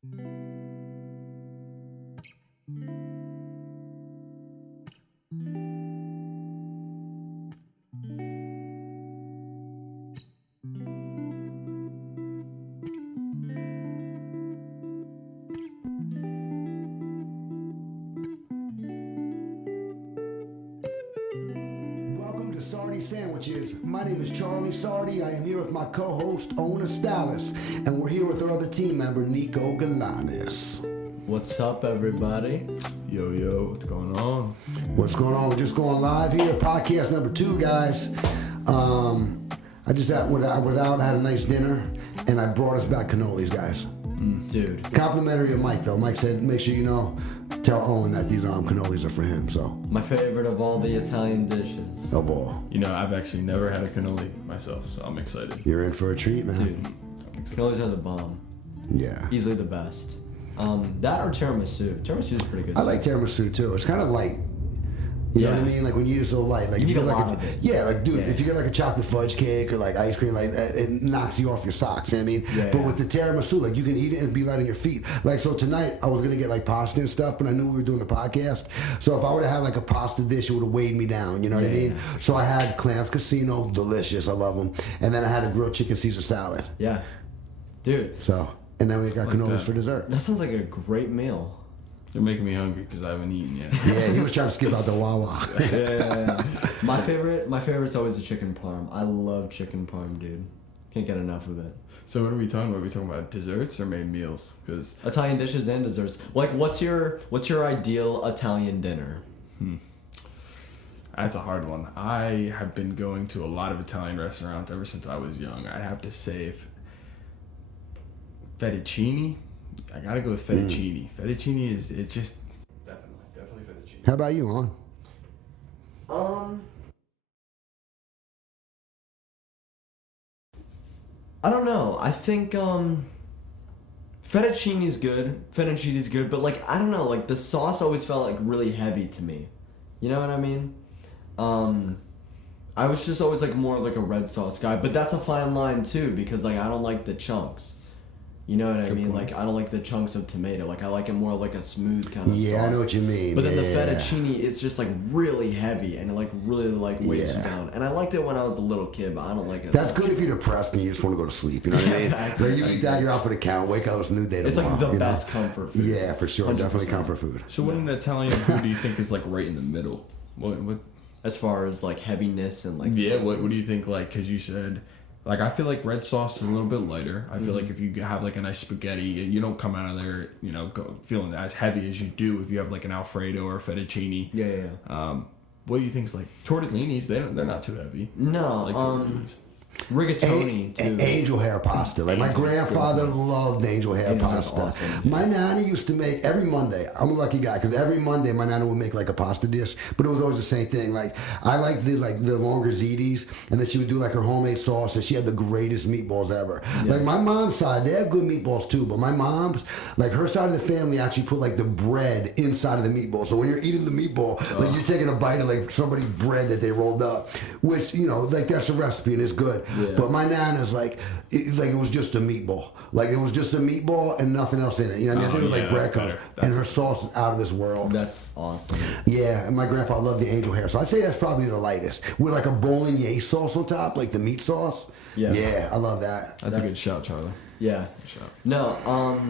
Welcome to SARTI'S Sandwiches. My name is Charlie Sarti. I am here with my co-host, Owen, and we're here with our other team member, Niko Galanos. What's up, everybody? Yo, what's going on? What's going on? We're just going live here, podcast number 2, guys. I just had a nice dinner, and I brought us back cannolis, guys. Dude. Complimentary of Mike, though. Mike said, make sure you know, tell Owen that these cannolis are for him, so. My favorite of all the Italian dishes. Of all. You know, I've actually never had a cannoli myself, so I'm excited. You're in for a treat, man. Dude, cannolis are the bomb. Yeah. Easily the best. That or tiramisu. Tiramisu is pretty good. I like tiramisu, too. It's kind of light. You know what I mean? Like when you use so light, like you if need you a get lot like of it. yeah, like dude, if you get like a chocolate fudge cake or like ice cream, like it knocks you off your socks. You know what I mean? Yeah, but with the tiramisu, like you can eat it and be light on your feet. Like so tonight, I was gonna get like pasta and stuff, but I knew we were doing the podcast. So if I would have had like a pasta dish, it would have weighed me down. You know what I mean? So I had clams casino, delicious, I love them, and then I had a grilled chicken Caesar salad. Yeah. Dude. So and then we got cannolis for dessert. That sounds like a great meal. You're making me hungry because I haven't eaten yet. Yeah, he was trying to skip out the Wawa. Yeah. My favorite's always the chicken parm. I love chicken parm, dude. Can't get enough of it. So what are we talking about? Are we talking about desserts or main meals? Because Italian dishes and desserts. Like, what's your ideal Italian dinner? that's a hard one. I have been going to a lot of Italian restaurants ever since I was young. I'd have to say fettuccine. I gotta go with fettuccine. Fettuccine it's just definitely fettuccine. How about you, Hon? I don't know. I think fettuccine is good. Fettuccine is good, but like I don't know. Like the sauce always felt like really heavy to me. You know what I mean? I was just always like more like a red sauce guy, but that's a fine line too because like I don't like the chunks. You know what I mean? Like, I don't like the chunks of tomato. Like, I like it more like a smooth kind of sauce. Yeah, I know what you mean. But then the fettuccine is just, like, really heavy and, like, really, like, weighs you down. And I liked it when I was a little kid, but I don't like it. That's good if you're depressed and you just want to go to sleep. You know what I mean? Like, you eat that, you're out for the count. Wake up, it's a new day tomorrow. It's, like, the best comfort food. Yeah, for sure. 100%. Definitely comfort food. So what in Italian food do you think is like right in the middle? What? As far as, like, heaviness and, like... Yeah, what do you think, like, because you said... Like, I feel like red sauce is a little bit lighter. I feel like if you have, like, a nice spaghetti, you don't come out of there, you know, feeling as heavy as you do if you have, like, an Alfredo or a fettuccine. Yeah. What do you think is, like, tortellinis? They're not too heavy. No, like tortellinis. Rigatoni, too. Angel hair pasta. Like, my grandfather loved angel hair pasta. Awesome. My nana used to make, every Monday, I'm a lucky guy, because every Monday my nana would make, like, a pasta dish, but it was always the same thing. Like, I like the longer ziti's, and then she would do, like, her homemade sauce, and she had the greatest meatballs ever. Yeah. Like, my mom's side, they have good meatballs, too, but my mom's, like, her side of the family actually put, like, the bread inside of the meatball. So when you're eating the meatball, like, you're taking a bite of, like, somebody's bread that they rolled up, which, you know, like, that's a recipe, and it's good. Yeah. But my nana's like it was just a meatball. Like, it was just a meatball and nothing else in it. You know what I mean? I think it was like breadcrumbs. And her sauce is out of this world. That's awesome. Yeah, and my grandpa loved the angel hair. So I'd say that's probably the lightest. With like a bolognese sauce on top, like the meat sauce. Yeah. Yeah, I love that. That's a good shout, Charlie. Yeah. Good shout. No,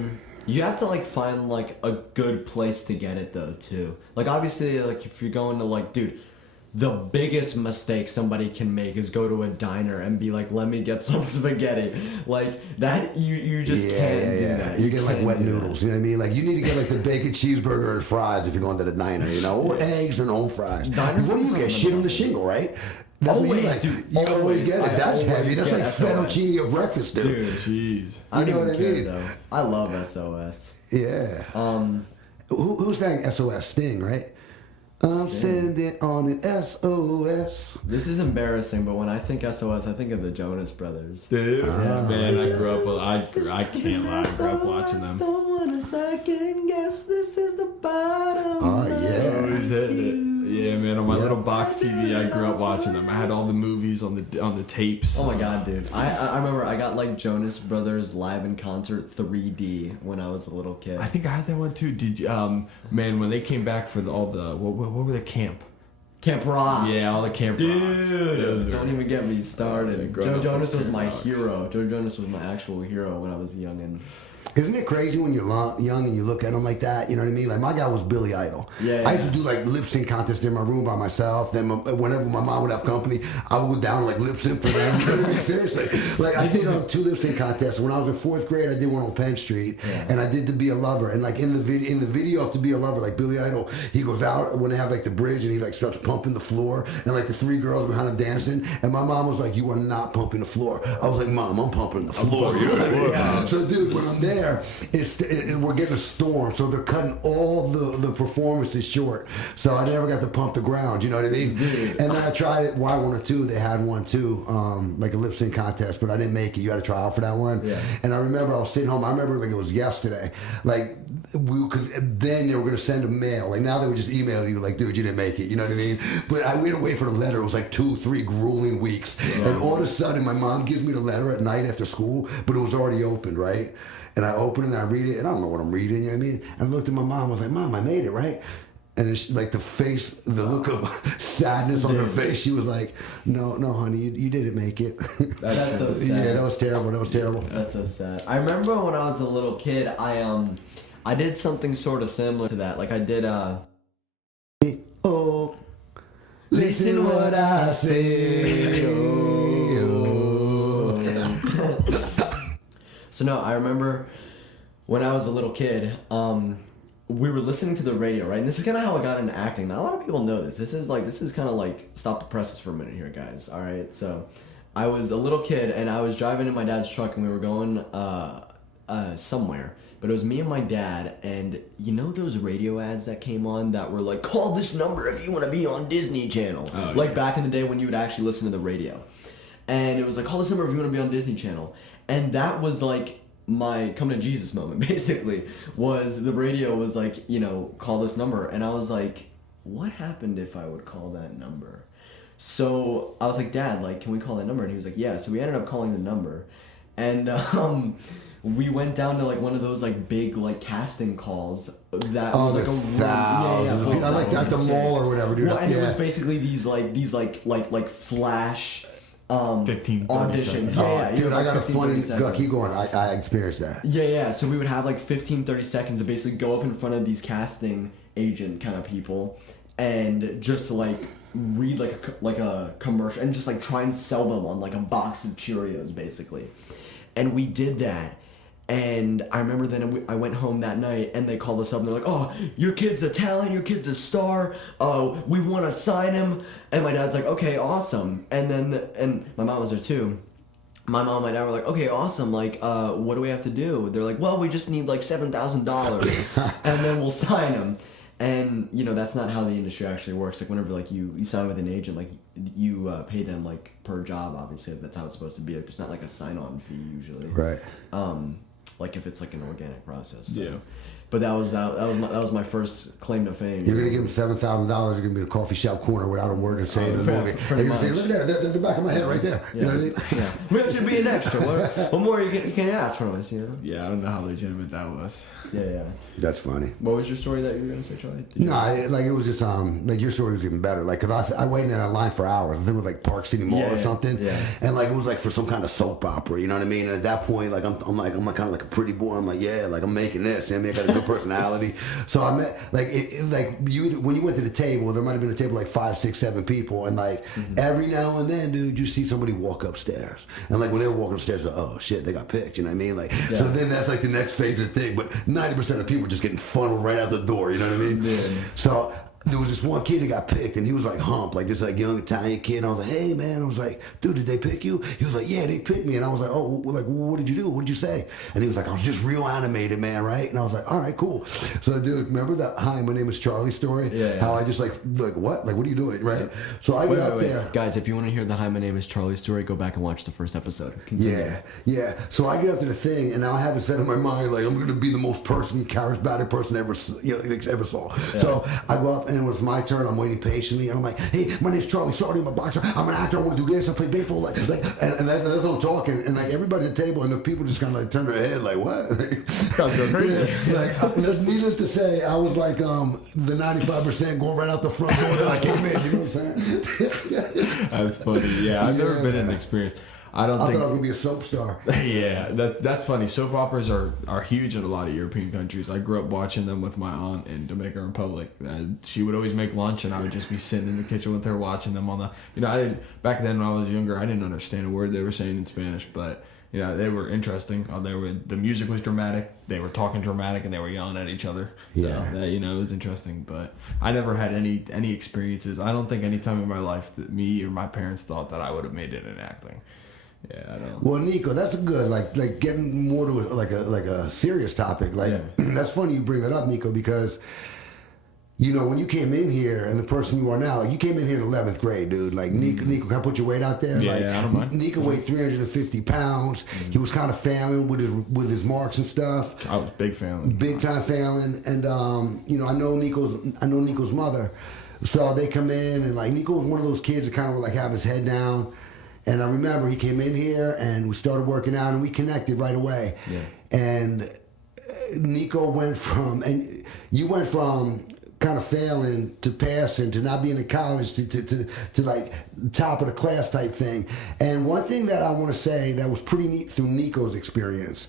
you have to, like, find, like, a good place to get it, though, too. Like, obviously, like, if you're going to, like, dude... The biggest mistake somebody can make is go to a diner and be like, let me get some spaghetti. Like, that, you just can't do that. You get, like, wet noodles, you know what I mean? Like, you need to get, like, the bacon cheeseburger and fries if you're going to the diner, you know? Or eggs and home fries. What do you get? Shit on the shingle, right? That's always, what you like. dude. You always get it. That's heavy. That's like SOS. fettuccine at breakfast, dude. Dude, jeez. I know what I mean? Though. I love SOS. Yeah. Who's that SOS? Sting, right? I'm sending on an SOS. This is embarrassing, but when I think SOS, I think of the Jonas Brothers. Dude, man, I grew up. I can't lie. I grew up watching them. Don't want a second guess. This is the bottom. Oh yeah. Always hit it. Yeah, man. On my little box TV, I grew up watching them. I had all the movies on the tapes. Oh my god, dude! I remember I got like Jonas Brothers live in concert 3D when I was a little kid. I think I had that one too. Did you, man, when they came back for all the what were the camp? Camp Rock. Yeah, all the Camp Rocks. Dude, don't even get me started. Grown Joe up Jonas on was Camp my Rocks. hero. Joe Jonas was my actual hero when I was young and. Isn't it crazy when you're young and you look at them like that? You know what I mean? Like, my guy was Billy Idol. Yeah. I used to do, like, lip sync contests in my room by myself. Then whenever my mom would have company, I would go down and, like, lip sync for them. You know what I mean? Seriously. Like, I did 2 lip sync contests. When I was in 4th grade, I did one on Penn Street. Yeah. And I did To Be a Lover. And, like, in the video of To Be a Lover, like, Billy Idol, he goes out when they have, like, the bridge and he, like, starts pumping the floor. And, like, the 3 girls behind him dancing. And my mom was like, you are not pumping the floor. I was like, Mom, I'm pumping the floor. You know what I mean? Yeah. So, dude, when I'm there, we're getting a storm, so they're cutting all the performances short. So I never got to pump the ground, you know what I mean? Dude. And then I tried it, Y1 or 2, they had one too, like a lip sync contest, but I didn't make it. You had to try out for that one. Yeah. And I remember I was sitting home, I remember like it was yesterday, like, because then they were going to send a mail. Like, now they would just email you, like, dude, you didn't make it, you know what I mean? But we had to wait for the letter. It was like 2, 3 grueling weeks. Yeah. And all of a sudden, my mom gives me the letter at night after school, but it was already opened, right? And I open it and I read it, and I don't know what I'm reading, you know what I mean? And I looked at my mom, I was like, Mom, I made it, right? And it's like the face, the look of sadness on her face, she was like, no, honey, you didn't make it. That's so sad. Yeah, that was terrible, That's so sad. I remember when I was a little kid, I did something sort of similar to that. Like I did Oh, listen what I say. So no, I remember when I was a little kid, we were listening to the radio, right? And this is kind of how I got into acting. Not a lot of people know this. This is kind of like, stop the presses for a minute here, guys. All right, so I was a little kid and I was driving in my dad's truck and we were going somewhere. But it was me and my dad, and you know those radio ads that came on that were like, call this number if you want to be on Disney Channel. Oh, like yeah. back in the day when you would actually listen to the radio. And it was like, call this number if you want to be on Disney Channel. And that was like my come to Jesus moment, basically, was the radio was like, you know, call this number. And I was like, what happened if I would call that number? So I was like, Dad, like, can we call that number? And he was like, yeah. So we ended up calling the number. And we went down to like one of those like big like casting calls that was like a room. thousands. I like at the mall or whatever, dude. Well, and Yeah. it was basically these flash 15, 30 auditions. seconds. Yeah, Dude, I got a 15, funny. 30 Go, keep seconds. going. I experienced that. Yeah. So we would have like 15, 30 seconds to basically go up in front of these casting agent kind of people and just like read like a commercial and just like try and sell them on like a box of Cheerios basically. And we did that. And I remember then I went home that night and they called us up and they're like, oh, your kid's a talent, your kid's a star, we want to sign him. And my dad's like, okay, awesome. And then, and my mom was there too. My mom and my dad were like, okay, awesome, like, what do we have to do? They're like, well, we just need like $7,000 and then we'll sign him. And, you know, that's not how the industry actually works. Like, whenever, like, you sign with an agent, like, you pay them, like, per job, obviously. That's how it's supposed to be. Like, there's not, like, a sign-on fee, usually. Right. Like, if it's, like, an organic process. So. Yeah. But that was my first claim to fame. You're gonna give him $7,000. You're gonna be in a coffee shop corner without a word to say in the movie. And pretty you're gonna say, much. look there, there's the back of my head right there. You know what I mean? Yeah. We should be an extra. What more you can ask from us, you know? Yeah, I don't know how legitimate that was. Yeah. That's funny. What was your story that you were gonna say, Charlie? Did you- No, like it was just like your story was even better. Like, cause I waited in a line for hours. I think it was like Park City Mall or something. Yeah. And like it was like for some kind of soap opera. You know what I mean? And at that point, like I'm like kind of like a pretty boy. I'm like, yeah, like I'm making this. You know what I mean? I got a good personality. So I met like when you went to the table, there might have been a table like 5, 6, 7 people, and like every now and then, dude, you see somebody walk upstairs, and like when they were walking upstairs, like, oh shit, they got picked. You know what I mean? Like so then that's like the next phase of the thing. But 90% of people were just getting funneled right out the door. You know what I mean? Yeah. So there was this one kid that got picked, and he was like hump, like this like young Italian kid. And I was like, hey man, I was like, dude, did they pick you? He was like, yeah, they picked me. And I was like, oh, like what did you do? What did you say? And he was like, I was just real animated, man, right? And I was like, all right, cool. So dude, remember that hi, my name is Charlie story? Yeah. How I just like what? Like what are you doing, right? So I Wait, went up there. Guys, if you want to hear the Hi, my name is Charlie story, go back and watch the first episode. Continue. Yeah. So I get up to the thing, and now I have it set in my mind like I'm going to be the most charismatic person ever saw. So I go up, and then when it's my turn, I'm waiting patiently, and I'm like, hey, my name's Charlie Sardi, I'm a boxer, I'm an actor, I want to do this, I play baseball, and that's what I'm talking, and like everybody at the table, and the people just kind of like turn their head, like, what? Like, needless to say, I was like the 95% going right out the front door that I came in, you know what I'm saying? That's funny. Yeah, I've never been in an experience. I thought I was gonna be a soap star. Yeah, that's funny. Soap operas are huge in a lot of European countries. I grew up watching them with my aunt in Dominican Republic. She would always make lunch, and I would just be sitting in the kitchen with her watching them on the. I didn't back then when I was younger. I didn't understand a word they were saying in Spanish, but they were interesting. The music was dramatic. They were talking dramatic, and they were yelling at each other. Yeah, so it was interesting. But I never had any experiences. I don't think any time in my life that me or my parents thought that I would have made it in acting. Yeah, I don't. Well, Niko, that's a good like getting more to like a serious topic. That's funny you bring that up, Niko, because when you came in here and the person you are now, like you came in here in 11th grade, dude. Like Niko, can I put your weight out there? Yeah, like, I don't mind. Niko weighed 350 pounds. He was kind of failing with his marks and stuff. I was big failing. Big time failing, and I know Niko's mother, so they come in and like Niko was one of those kids that kind of like have his head down. And I remember he came in here and we started working out and we connected right away. Yeah. And Niko went from kind of failing to passing to not being in college to like top of the class type thing. And one thing that I want to say that was pretty neat through Niko's experience,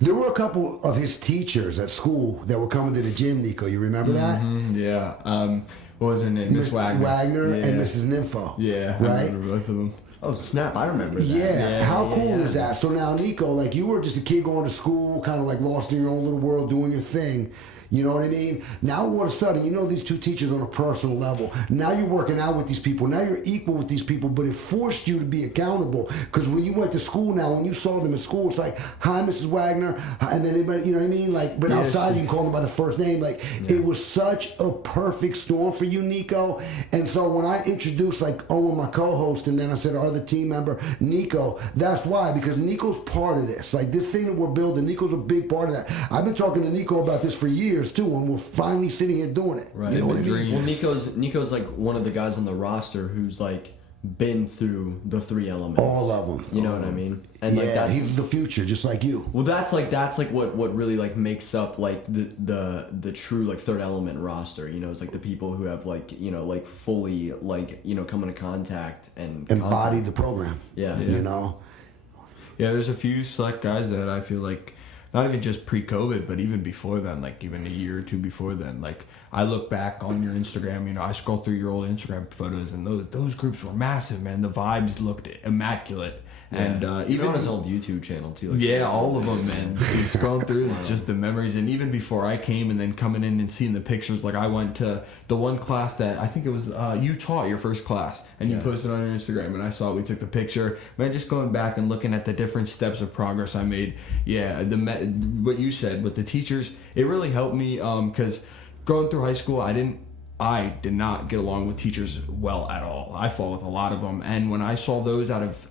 there were a couple of his teachers at school that were coming to the gym, Niko. You remember that? Yeah. What was her name? Miss Wagner. And Mrs. Nympho. Yeah. Right? I remember both of them. Oh, snap. I remember that. Yeah. How cool is that? So now, Niko, like you were just a kid going to school, kind of like lost in your own little world doing your thing. You know what I mean? Now all of a sudden, these two teachers on a personal level. Now you're working out with these people. Now you're equal with these people, but it forced you to be accountable. Because when you went to school now, when you saw them in school, it's like, hi, Mrs. Wagner. And then anybody, you know what I mean? Like, but outside you can call them by the first name. Like, it was such a perfect storm for you, Niko. And so when I introduced like Owen, my co-host, and then I said our other team member, Niko, that's why, because Niko's part of this. Like this thing that we're building, Niko's a big part of that. I've been talking to Niko about this for years too, and we're finally sitting here doing it. Right. You know what I mean? Well, Niko's like one of the guys on the roster who's like been through the three elements. All of them. You know what I mean? And like that's he's the future, just like you. Well, that's what really like makes up like the true like third element roster. It's like the people who have like like fully like come into contact and embody the program. Yeah. Yeah, there's a few select guys that I feel like. Not even just pre-COVID, but even before then, like even a year or two before then. Like I look back on your Instagram, I scroll through your old Instagram photos, and those groups were massive, man. The vibes looked immaculate. Yeah. And even on his old YouTube channel too. Like all of them, man. Scrolling through just the memories, and even before I came, and then coming in and seeing the pictures. Like I went to the one class that I think it was you taught your first class, and you posted on your Instagram, and I saw it. We took the picture. Man, just going back and looking at the different steps of progress I made. Yeah, what you said with the teachers, it really helped me because going through high school, I did not get along with teachers well at all. I fought with a lot of them, and when I saw those out of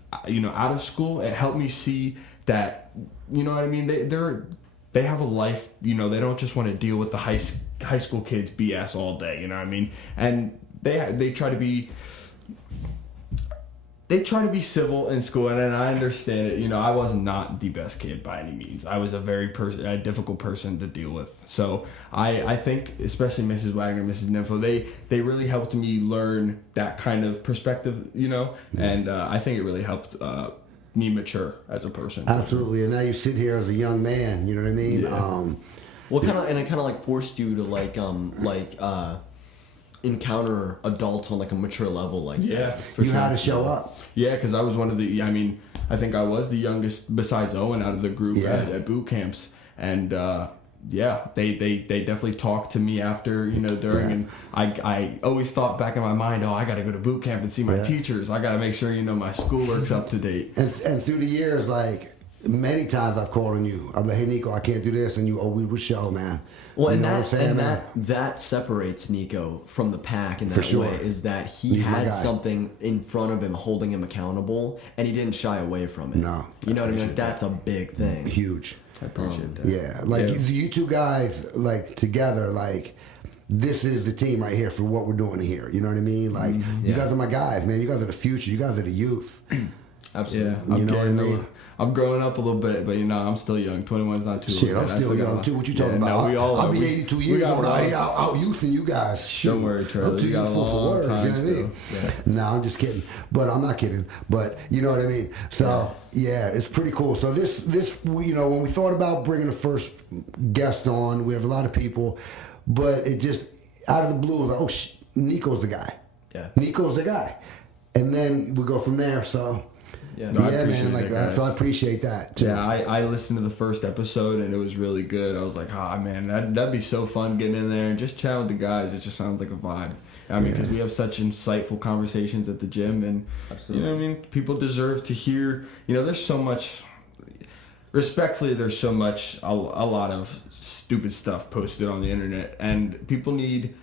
school, it helped me see that what I mean. They have a life. They don't just want to deal with the high school kids BS all day. You know what I mean? And they try to be. They try to be civil in school, and I understand it. I was not the best kid by any means. I was a very difficult person to deal with. So I think, especially Mrs. Wagner, Mrs. Nympho, they really helped me learn that kind of perspective, and I think it really helped me mature as a person. Absolutely, and now you sit here as a young man. You know what I mean? Yeah. And it kind of like forced you to encounter adults on like a mature level, like you had to show up. Yeah, because I was one of the. I think I was the youngest besides Owen out of the group at boot camps, and they definitely talked to me after during, and I always thought back in my mind, I got to go to boot camp and see my teachers. I got to make sure my schoolwork's up to date. And through the years, like many times I've called on you. I'm like, hey Niko, I can't do this, and we would show, man. Well, that separates Niko from the pack in that way, is that he had something in front of him holding him accountable, and he didn't shy away from it. No. You know what I mean? Like, that's a big thing. Huge. I appreciate that. Yeah, like you two guys, like together, like this is the team right here for what we're doing here. You know what I mean? Like, you guys are my guys, man. You guys are the future. You guys are the youth. Absolutely. Yeah, You know what I mean? I'm growing up a little bit, but I'm still young. 21 is not too Shit, old. I'm still young too. What you talking about? No, we all I'll are. be 82 years old out here, out youthing you guys. Shoot. Don't worry, Charlie. I'm too You got a youthful for long words. time You know what I mean? still. No, I'm just kidding. But I'm not kidding. But you know what I mean. So yeah, it's pretty cool. So this when we thought about bringing the first guest on, we have a lot of people, but it just out of the blue, like, Niko's the guy. Yeah. Niko's the guy, and then we go from there. So. Yeah, No, I Yeah, appreciate man, like it, that. guys. So I appreciate that too. Yeah, I listened to the first episode and it was really good. I was like, man, that'd be so fun getting in there and just chatting with the guys. It just sounds like a vibe. I mean, because we have such insightful conversations at the gym, and Absolutely. you know what I mean? People deserve to hear, there's so much, respectfully, there's so much, a lot of stupid stuff posted on the internet, and people need,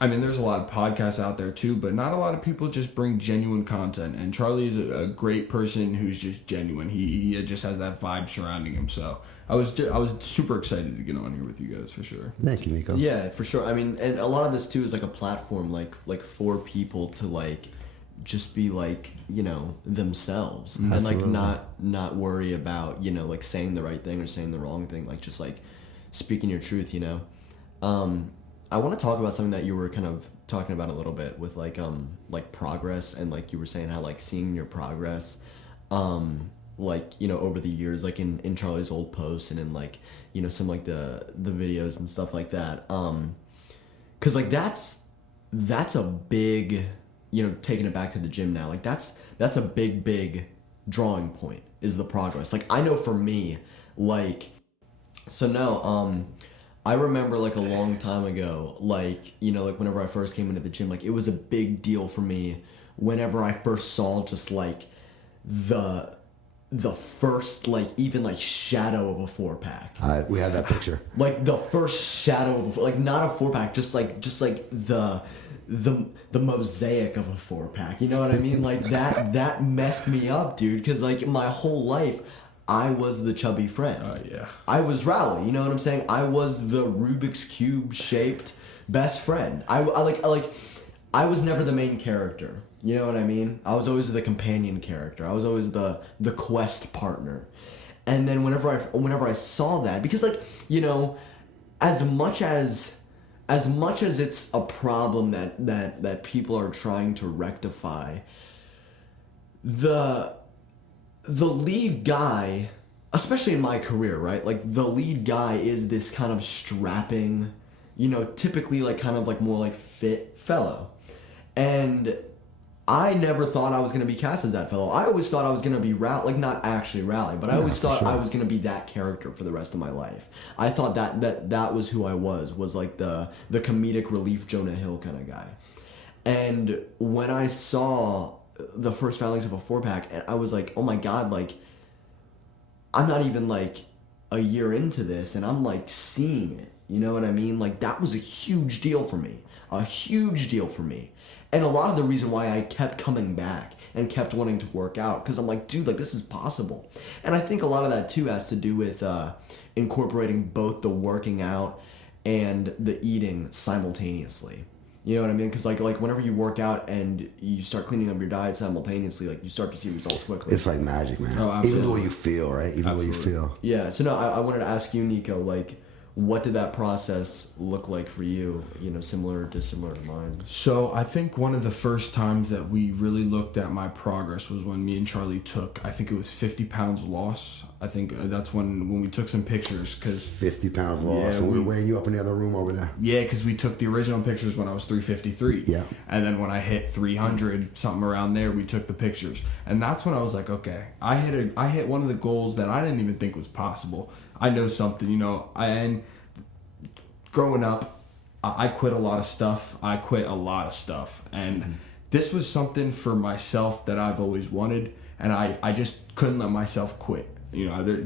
there's a lot of podcasts out there too, but not a lot of people just bring genuine content. And Charlie is a great person who's just genuine. He just has that vibe surrounding him. So I was super excited to get on here with you guys for sure. Thank you, Niko. Yeah, for sure. I mean, and a lot of this too is like a platform, like for people to like just be like, themselves, and like not worry about like saying the right thing or saying the wrong thing, like just like speaking your truth. I want to talk about something that you were kind of talking about a little bit with like progress, and like you were saying how like seeing your progress, over the years, like in Charlie's old posts and in like some like the videos and stuff like that, because like that's a big, taking it back to the gym now, like that's a big drawing point, is the progress. Like I know for me, like, so no, I remember like a long time ago, like, like whenever I first came into the gym, like it was a big deal for me whenever I first saw just like the first, like even like shadow of a 4-pack. We had that picture. Like the first shadow of like not a 4-pack, just like the mosaic of a 4-pack. You know what I mean? Like that messed me up, dude, because like my whole life I was the chubby friend. Yeah. I was Rowley, you know what I'm saying? I was the Rubik's Cube shaped best friend. I was never the main character. You know what I mean? I was always the companion character. I was always the quest partner. And then whenever I saw that, because like, as much as it's a problem that people are trying to rectify, the lead guy, especially in my career, right? Like the lead guy is this kind of strapping, typically like kind of like more like fit fellow. And I never thought I was going to be cast as that fellow. I always thought I was going to be Rowley, like not actually Rowley, but I always thought I was going to be that character for the rest of my life. I thought that was who I was like the comedic relief Jonah Hill kind of guy. And when I saw the first filings of a 4-pack, and I was like, oh my god, like I'm not even like a year into this and I'm like seeing it, you know what I mean? Like that was a huge deal for me, and a lot of the reason why I kept coming back and kept wanting to work out, because I'm like, dude, like this is possible. And I think a lot of that too has to do with incorporating both the working out and the eating simultaneously. You know what I mean? Because like whenever you work out and you start cleaning up your diet simultaneously, like you start to see results quickly. It's like magic, man. Oh, absolutely. Even the way you feel, right? Even the way you feel. Yeah. So no, I wanted to ask you, Niko, like, what did that process look like for you? Similar to mine. So I think one of the first times that we really looked at my progress was when me and Charlie took, I think it was 50 pounds loss. I think that's when we took some pictures, because 50 pounds loss, Yeah, and we we- were weighing you up in the other room over there. yeah, because we took the original pictures when I was 353. Yeah. And then when I hit 300, something around there, we took the pictures. And that's when I was like, okay, I hit one of the goals that I didn't even think was possible. I know something, and growing up, I quit a lot of stuff. And this was something for myself that I've always wanted, and I just couldn't let myself quit.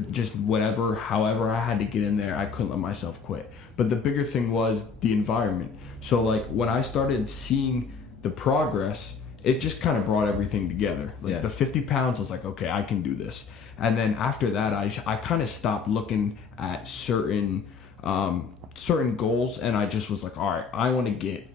Just however I had to get in there, I couldn't let myself quit. But the bigger thing was the environment. So like when I started seeing the progress, it just kind of brought everything together. Like the 50 pounds, I was like, okay, I can do this. And then after that, I kind of stopped looking at certain certain goals, and I just was like, all right, I want to get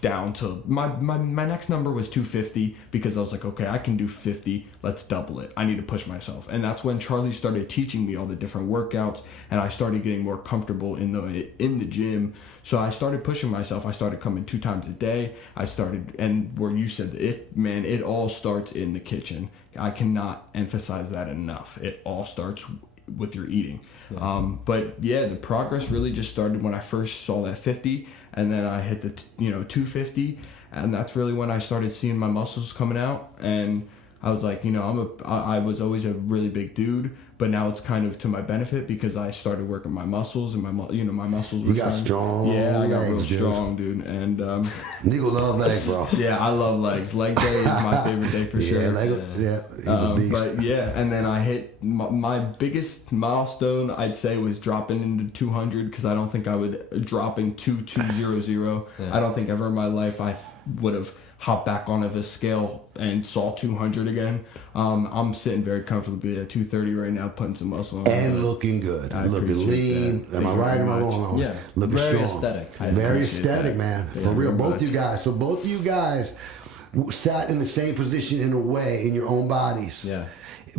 down to my next number was 250 because I was like, okay, I can do 50, let's double it. I need to push myself. And that's when Charlie started teaching me all the different workouts, and I started getting more comfortable in the gym. So I started pushing myself. I started coming 2 times a day. And where you said it all starts in the kitchen. I cannot emphasize that enough. It all starts with your eating. Yeah. But yeah, the progress really just started when I first saw that 50, and then I hit the 250, and that's really when I started seeing my muscles coming out. And I was like, I was always a really big dude, but now it's kind of to my benefit because I started working my muscles, and my muscles were strong. Yeah, I got legs, real strong, dude. And Niko love legs, bro. Yeah, I love legs. Leg day is my favorite day for sure. He's a beast. But yeah, and then I hit my biggest milestone, I'd say, was dropping into 200, because I don't think I would drop in 2200. I don't think ever in my life I would have hopped back on of a scale and saw 200 again. I'm sitting very comfortably at 230 right now, putting some muscle on. And looking good. Looking lean. Am I right? Am I wrong? Yeah. Looking very strong. Aesthetic. Very aesthetic, man. Yeah, For real. very Both much. you guys. So both of you guys sat in the same position in a way in your own bodies. Yeah.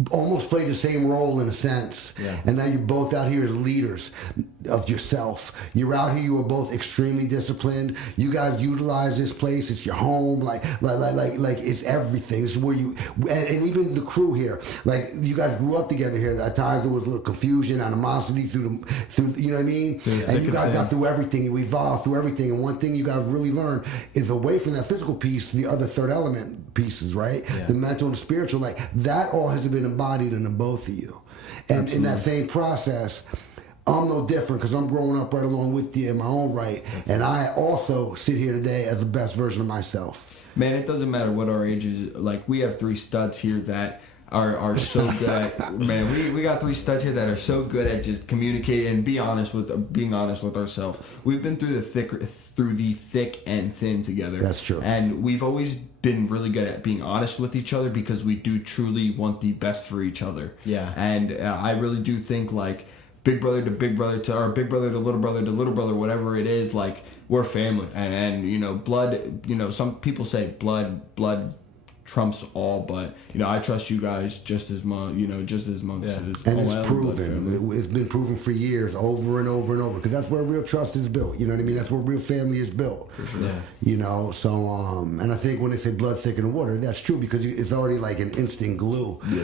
Almost played the same role in a sense. Yeah. And now you're both out here as leaders of yourself. You're out here, you are both extremely disciplined. You guys utilize this place. It's your home. Like it's everything. This is where you, and even the crew here, like you guys grew up together here. At times there was a little confusion, animosity through you know what I mean? Yeah. And you guys got through everything. You evolved through everything. And one thing you guys really learned is away from that physical piece, the other third element pieces, right? Yeah. The mental and spiritual, like that all has been embodied in the both of you. And in that same process, I'm no different because I'm growing up right along with you in my own right. And I also sit here today as the best version of myself. Man, it doesn't matter what our age is. Like, we have 3 studs here that are so good at, man, we got 3 studs here that are so good at just communicating and being honest with ourselves. We've been through the thick and thin together. That's true. And we've always been really good at being honest with each other because we do truly want the best for each other. Yeah. And I really do think, like, big brother to big brother to, or big brother to little brother, whatever it is, like, we're family. And blood, some people say blood trumps all, but I trust you guys just as much, just as much as and all it's my other blood proven. family. It's been proven for years, over and over and over, because that's where real trust is built. You know what I mean? That's where real family is built. For sure. Yeah. So and I think when they say blood thicker than water, that's true because it's already like an instant glue. Yeah.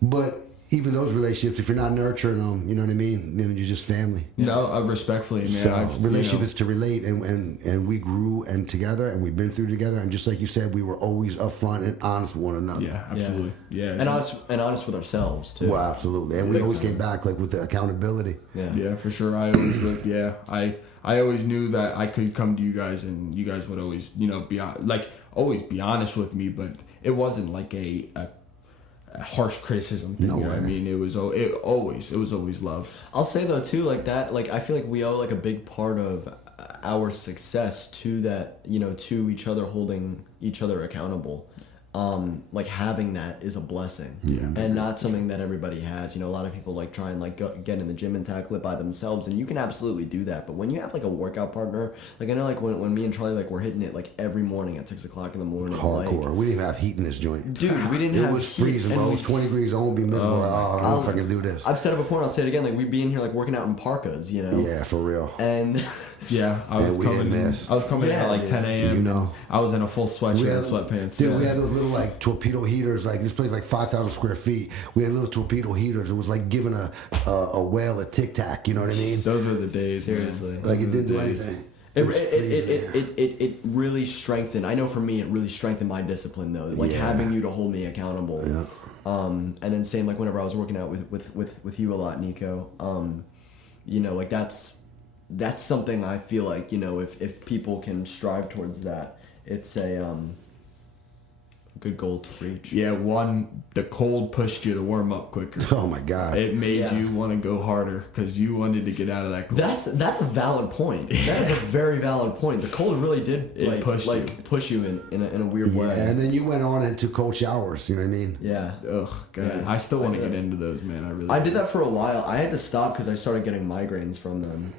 But even those relationships, if you're not nurturing them, you know what I mean, then you're just family. No, respectfully, man. So relationship is to relate, and we grew and together, and we've been through together, and just like you said, we were always upfront and honest with one another. Yeah, absolutely. Yeah. And honest with ourselves too. Well, absolutely, and we always came back like with the accountability. Yeah, for sure. I always looked. Yeah, I always knew that I could come to you guys, and you guys would always, always be honest with me. But it wasn't like a harsh criticism thing. No You know what I way. mean, it was always love. I'll say though too, like that, like I feel like we owe like a big part of our success to that, to each other, holding each other accountable. Like having that is a blessing, and not something that everybody has. A lot of people like try and like get in the gym and tackle it by themselves, and you can absolutely do that. But when you have like a workout partner, like I know like when me and Charlie like were hitting it like every morning at 6 o'clock in the morning, Hardcore. like, we didn't even have heat in this joint. dude, we didn't It have was heat, freezing, and bro. It we- was 20 degrees. I won't be miserable. I don't know if I can do this. I've said it before and I'll say it again. Like we'd be in here like working out in parkas, Yeah, for real. and Yeah, I was we coming didn't in. miss. I was coming in at like Yeah, 10 a.m. I was in a full sweatshirt and sweatpants. Dude, we had those little like torpedo heaters. Like this place like 5,000 square feet. We had little torpedo heaters. It was like giving a whale a tic tac. You know what I mean? Those were the days. Seriously. Man. Like it Those didn't were do the days. anything. It really strengthened. I know for me, it really strengthened my discipline though. Like Yeah. having you to hold me accountable. Yeah. And then same like whenever I was working out with you a lot, Niko. Like that's something I feel like if people can strive towards that, it's a good goal to reach. Yeah, the cold pushed you to warm up quicker. Oh my God. It made Yeah. you want to go harder because you wanted to get out of that cold. That's a valid point. That is a very valid point. The cold really did push you in a weird Yeah, way. and then you went on into cold showers. You know what I mean? Yeah. Ugh, God. Yeah, I still want to I get did. into those, man. I I did that for a while. I had to stop because I started getting migraines from them.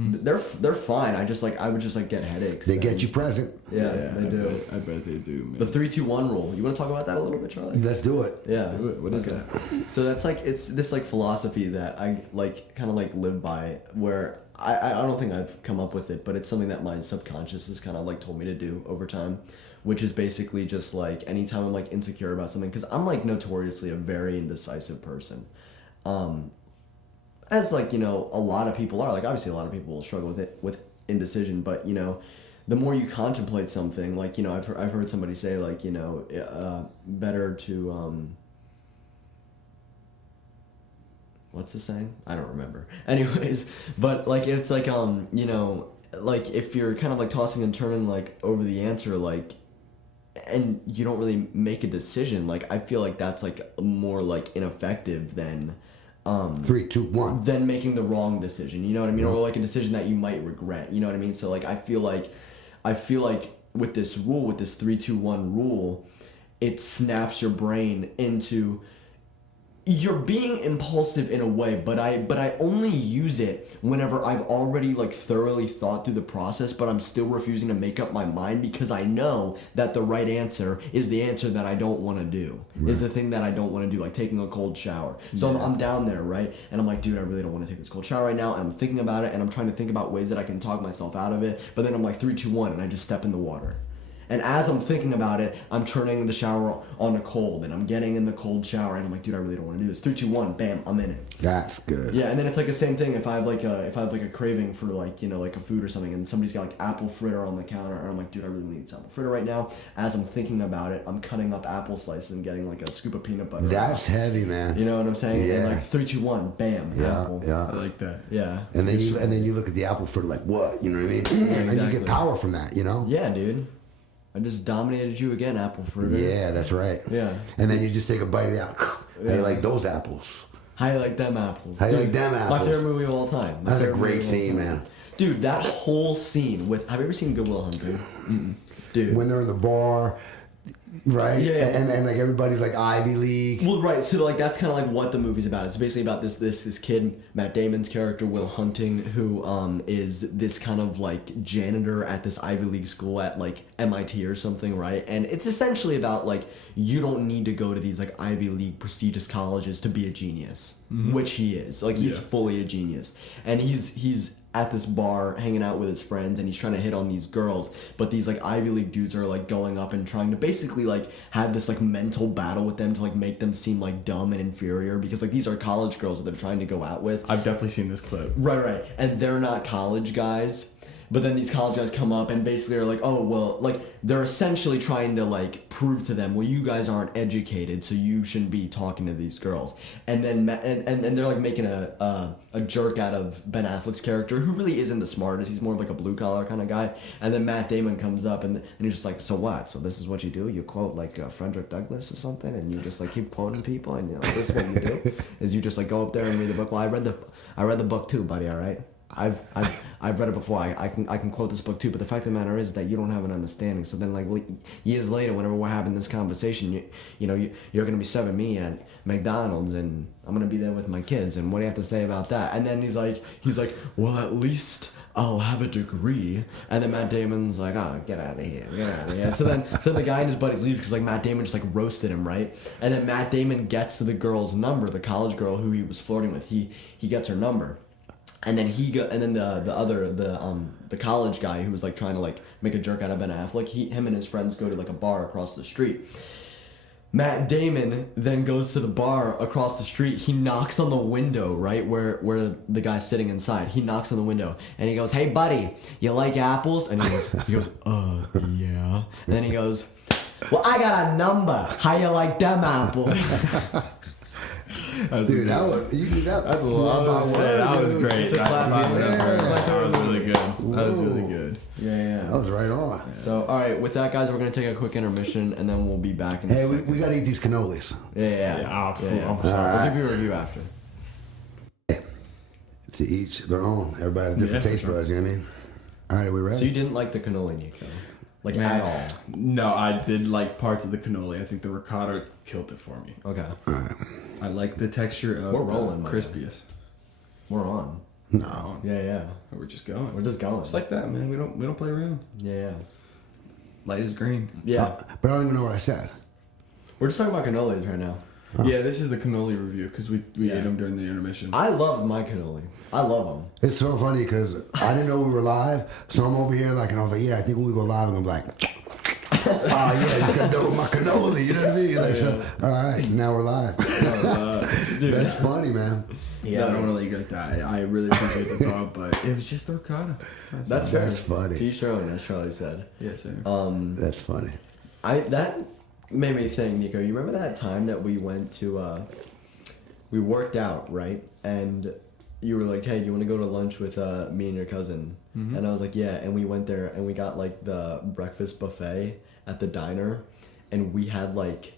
they're fine. I would just like get headaches. They get you present. Yeah, they do. I bet they do, man. The 3-2-1 rule. You want to talk about that a little bit, Charlie? Let's do it. Yeah. Let's do it. What is that? So that's like, it's this like philosophy that I like kind of like live by, where I don't think I've come up with it, but it's something that my subconscious has kind of like told me to do over time, which is basically just like anytime I'm like insecure about something, because I'm like notoriously a very indecisive person. As like, you know, a lot of people are, like obviously a lot of people will struggle with it, with indecision, but you know, the more you contemplate something, like, you know, I've heard somebody say like, you know, better to, what's the saying? I don't remember. Anyways, but like, it's like, you know, like if you're kind of like tossing and turning like over the answer, like, and you don't really make a decision, like I feel like that's like more like ineffective than 3, 2, 1. than making the wrong decision, you know what I mean? Or like a decision that you might regret, you know what I mean? So like I feel like with this rule, with this 3-2-1 rule, it snaps your brain into, you're being impulsive in a way, but I only use it whenever I've already like thoroughly thought through the process, but I'm still refusing to make up my mind because I know that the right answer is the answer that I don't want to do, is the thing that I don't want to do, like taking a cold shower. So I'm down there, right? And I'm like, dude, I really don't want to take this cold shower right now. And I'm thinking about it, and I'm trying to think about ways that I can talk myself out of it. But then I'm like 3-2-1, and I just step in the water. And as I'm thinking about it, I'm turning the shower on to cold, and I'm getting in the cold shower, and I'm like, dude, I really don't want to do this. 3-2-1, bam, I'm in it. That's good. Yeah, and then it's like the same thing if I have like a craving for like, you know, like a food or something, and somebody's got like apple fritter on the counter, and I'm like, dude, I really need some apple fritter right now. As I'm thinking about it, I'm cutting up apple slices and getting like a scoop of peanut butter. That's heavy, man. You know what I'm saying? Yeah. And like 3-2-1, bam, Yeah, apple. yeah. I like that. Yeah. And then you look at the apple fritter like, what? You know what I mean? And you exactly. get power from that, you know? Yeah, dude. I just dominated you again, apple fritter. Yeah, that's right. Yeah. And then you just take a bite of the apple. How you like those apples? How you like them apples? How you like them apples? My favorite movie of all time. That's a great scene, man. Dude, that whole scene with... Have you ever seen Good Will Hunting? Mm-mm. Dude. When they're in the bar, right? Yeah. And like everybody's like Ivy League. Well, right. So like that's kind of like what the movie's about. It's basically about this kid, Matt Damon's character, Will Hunting, who is this kind of like janitor at this Ivy League school at like MIT or something, right? And it's essentially about like you don't need to go to these like Ivy League prestigious colleges to be a genius, which he is. Like he's fully a genius, and he's at this bar hanging out with his friends, and he's trying to hit on these girls, but these like Ivy League dudes are like going up and trying to basically like have this like mental battle with them to like make them seem like dumb and inferior, because like these are college girls that they're trying to go out with. I've definitely seen this clip. Right. And they're not college guys. But then these college guys come up and basically are like, oh, well, like, they're essentially trying to, like, prove to them, well, you guys aren't educated, so you shouldn't be talking to these girls. And then, and they're, like, making a jerk out of Ben Affleck's character, who really isn't the smartest. He's more of, like, a blue-collar kind of guy. And then Matt Damon comes up, and he's just like, so what? So this is what you do? You quote, like, Frederick Douglass or something, and you just, like, keep quoting people, and, you know, this is what you do? Is you just, like, go up there and read the book? Well, I read the book, too, buddy, all right? I've read it before. I can quote this book too, but the fact of the matter is that you don't have an understanding. So then, like years later, whenever we're having this conversation, you're gonna be serving me at McDonald's, and I'm gonna be there with my kids. And what do you have to say about that? And then he's like, well, at least I'll have a degree. And then Matt Damon's like, oh, get out of here. So the guy and his buddies leave because like Matt Damon just like roasted him, right? And then Matt Damon gets to the girl's number, the college girl who he was flirting with. He gets her number. And then the college guy who was like trying to like make a jerk out of Ben Affleck, him and his friends go to like a bar across the street. Matt Damon then goes to the bar across the street. He knocks on the window, right where the guy's sitting inside. He knocks on the window and he goes, "Hey buddy, you like apples?" And he goes, yeah. And then he goes, "Well, I got a number. How you like them apples?" Dude, you do that. That's a lot. That was great. It's a classic. That was really good. That was really good. Yeah. That was right on. So, all right, with that, guys, we're going to take a quick intermission, and then we'll be back in a Hey, second. we got to eat these cannolis. Yeah. I'm sorry. I'll give you a review after. To each their own. Everybody has different taste buds, you know what I mean? All right, are we ready? So you didn't like the cannoli, Niko? Like, Man, at all? No, I did like parts of the cannoli. I think the ricotta killed it for me. Okay. All right. I like the texture of We're rolling, the man. crispiest. We're on. No. Yeah. We're just going. We're just going. It's like that, man. We don't play around. Yeah. Light is green. Yeah. But I don't even know what I said. We're just talking about cannolis right now. Yeah, this is the cannoli review because we ate them during the intermission. I loved my cannoli. I love them. It's so funny because I didn't know we were live, so I'm over here like, and I was like, yeah, I think when we go live, I'm like, oh yeah, just got done with my cannoli, you know what I mean? Like, so, all right, now we're live. Dude, That's funny, man. Yeah, I don't want to let you guys die. I really appreciate the thought, but it was just ricotta. That's fair. That's funny. To each their own, as Charlie said. Yes, sir. That's funny. That made me think, Niko. You remember that time that we went to, we worked out, right? And you were like, hey, do you want to go to lunch with me and your cousin? Mm-hmm. And I was like, yeah. And we went there and we got like the breakfast buffet at the diner, and we had like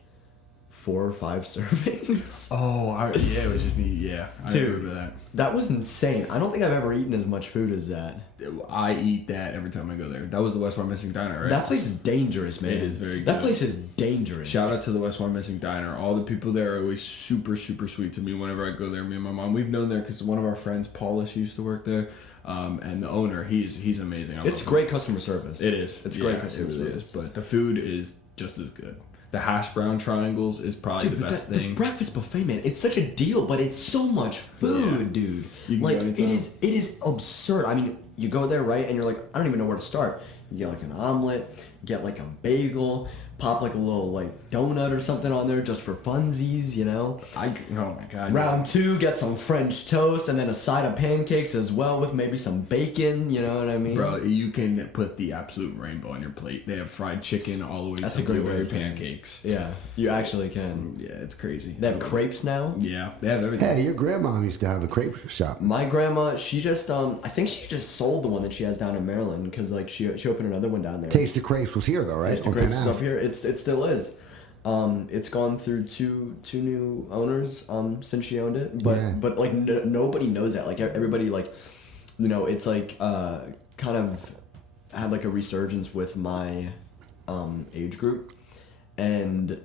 4 or 5 servings. Oh, yeah, it was just me. Yeah, I remember that. That was insane. I don't think I've ever eaten as much food as that. I eat that every time I go there. That was the West One Missing Diner, right? That place is dangerous, man. It is very good. That place is dangerous. Shout out to the West One Missing Diner. All the people there are always super, super sweet to me whenever I go there. Me and my mom, we've known there because one of our friends, Paula, she used to work there. And the owner, he's amazing. It's great customer service. It is. It's great customer service. Is, but the food is just as good. The hash brown triangles is probably the best thing. The breakfast buffet, man, it's such a deal, but it's so much food, dude. Like it is absurd. I mean, you go there, right, and you're like, I don't even know where to start. You get like an omelet, get like a bagel, pop like a little like donut or something on there just for funsies, you know. Oh my god. Round 2, get some French toast and then a side of pancakes as well with maybe some bacon. You know what I mean? Bro, you can put the absolute rainbow on your plate. They have fried chicken all the way to blueberry pancakes. Yeah, you actually can. Yeah, it's crazy. They have crepes now. Yeah, they have everything. Hey, your grandma used to have a crepe shop. My grandma, she just I think she just sold the one that she has down in Maryland because like she opened another one down there. Taste of Crepes was here though, right? Taste of Crepes is up here. It still is. It's gone through two new owners since she owned it, but like nobody knows that. Like everybody, like, you know, it's like kind of had like a resurgence with my age group, and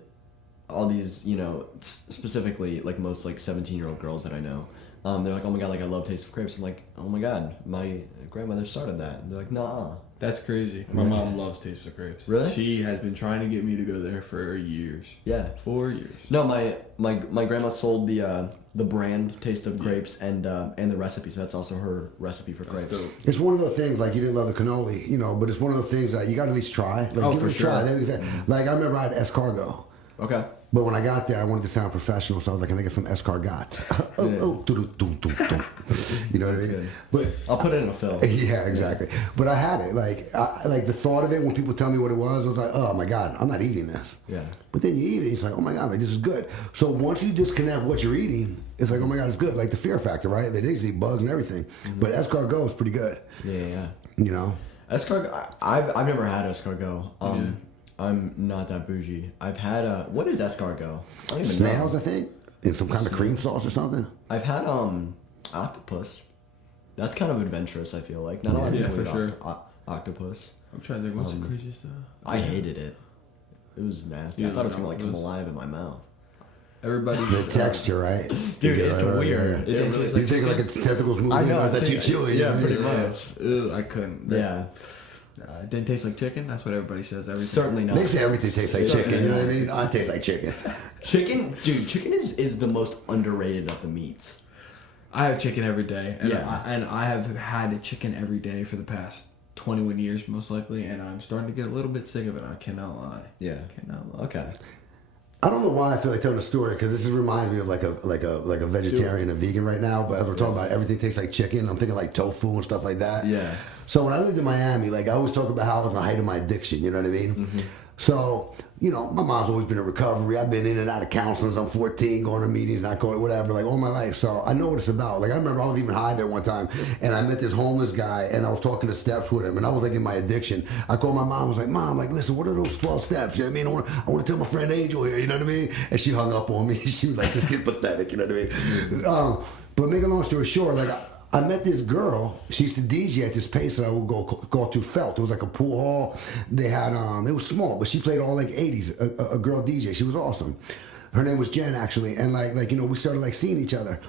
all these, you know, specifically like most like 17-year-old girls that I know. They're like, oh my god, like I love Taste of Crepes. I'm like, oh my god, my grandmother started that. And they're like, nah. That's crazy. My mom loves Taste of Crepes. Really? She has been trying to get me to go there for years. Yeah. 4 years. No, my grandma sold the brand Taste of Crepes and the recipe, so that's also her recipe for crepes. It's one of those things, like, you didn't love the cannoli, you know, but it's one of those things that you got to at least try. Like, give it a try. Like, I remember I had escargot. Okay. But when I got there, I wanted to sound professional, so I was like, can I get some escargot? You know what I mean? Good. But I'll put it in a fill. Yeah, exactly. But I had it. Like the thought of it, when people tell me what it was, I was like, oh my God, I'm not eating this. Yeah. But then you eat it, it's like, oh my God, like, this is good. So once you disconnect what you're eating, it's like, oh my God, it's good. Like the fear factor, right? They just eat bugs and everything. Mm-hmm. But escargot is pretty good. Yeah. You know? Escargot, I've never had escargot. I'm not that bougie. I've had what is escargot? I don't even Snails, know. I think, in some kind of cream sauce or something. I've had octopus. That's kind of adventurous, I feel like. Not a lot of people eat for sure. Octopus. I'm trying to think, what's the craziest stuff? I hated it. It was nasty. Yeah, I thought it was gonna like come alive in my mouth. Everybody. The texture, right? Dude, it's weird. Yeah. You think like its tentacles moving? I know. Or that you chew it. Yeah, pretty much. Ugh, I couldn't. Yeah. It didn't taste like chicken. That's what everybody says. Everything. Certainly not. They say everything tastes like chicken. You know what I mean? I taste like chicken. Chicken, dude. Chicken is the most underrated of the meats. I have chicken every day, and Yeah. I have had chicken every day for the past 21 years, most likely, and I'm starting to get a little bit sick of it. I cannot lie. Yeah. Cannot lie. Okay. I don't know why I feel like telling a story because this reminds me of like a vegetarian, a vegan right now. But as we're talking about everything tastes like chicken, I'm thinking like tofu and stuff like that. Yeah. So when I lived in Miami, like I always talk about how I was on the height of my addiction. You know what I mean? Mm-hmm. So, you know, my mom's always been in recovery. I've been in and out of counseling since I'm 14, going to meetings, not going, whatever, like all my life. So I know what it's about. Like I remember I was even high there one time and I met this homeless guy and I was talking to steps with him and I was like in my addiction. I called my mom, I was like, Mom, like, listen, what are those 12 steps? You know what I mean? I want to tell my friend Angel here, you know what I mean? And she hung up on me. She was like, this kid's pathetic, you know what I mean? But make a long story short, like I met this girl. She used to DJ at this place that I would go to Felt. It was like a pool hall. They had it was small, but she played all like 80s. A girl DJ. She was awesome. Her name was Jen actually, and like you know we started like seeing each other.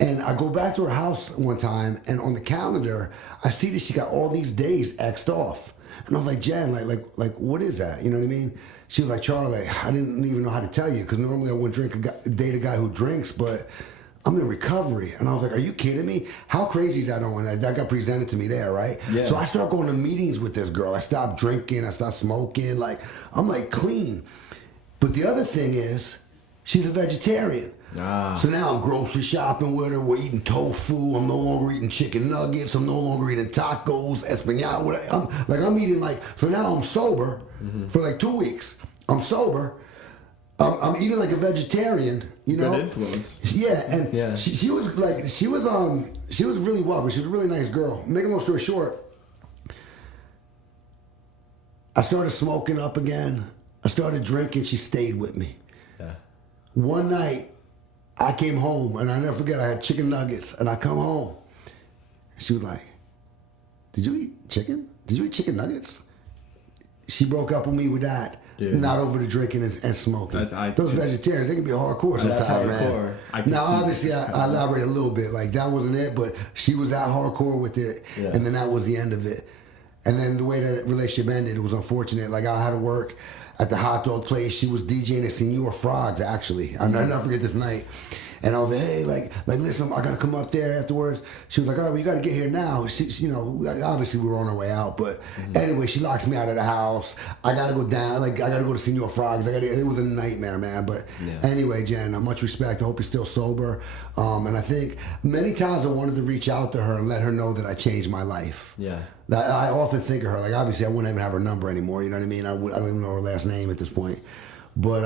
And I go back to her house one time, and on the calendar, I see that she got all these days X'd off. And I was like, Jen, like, what is that? You know what I mean? She was like, Charlie, I didn't even know how to tell you, because normally I wouldn't date a guy who drinks, but I'm in recovery. And I was like, are you kidding me? How crazy is that, Owen? That got presented to me there, right? Yeah. So I start going to meetings with this girl. I stopped drinking. I stopped smoking. Like, I'm like clean. But the other thing is, she's a vegetarian. So now I'm grocery shopping with her. We're eating tofu. I'm no longer eating chicken nuggets. I'm no longer eating tacos, española. I'm eating so now I'm sober for like 2 weeks. I'm sober. I'm eating like a vegetarian, you know. Good influence. Yeah, and she was really welcome. She was a really nice girl. Make a long story short, I started smoking up again. I started drinking. She stayed with me. Yeah. One night, I came home, and I never forget, I had chicken nuggets, and I come home. And she was like, did you eat chicken? Did you eat chicken nuggets? She broke up with me with that. Dude. Not over the drinking and smoking. Those vegetarians, they can be hardcore That's sometimes, hardcore. man. Now, obviously, I elaborate a little bit. Like, that wasn't it, but she was that hardcore with it, and then that was the end of it. And then the way that relationship ended, it was unfortunate. Like, I had to work at the hot dog place. She was DJing at Senor Frogs, actually. I'll never forget this night. And I was like, hey, like listen, I gotta come up there afterwards. She was like, all right, well, you gotta get here now. She, you know, obviously we were on our way out, but anyway, she locks me out of the house. I gotta go down, I gotta go to Senor Frogs. It was a nightmare, man. But anyway, Jen, much respect. I hope you're still sober. And I think many times I wanted to reach out to her and let her know that I changed my life. Yeah. I often think of her, like, obviously I wouldn't even have her number anymore, you know what I mean? I don't even know her last name at this point. But,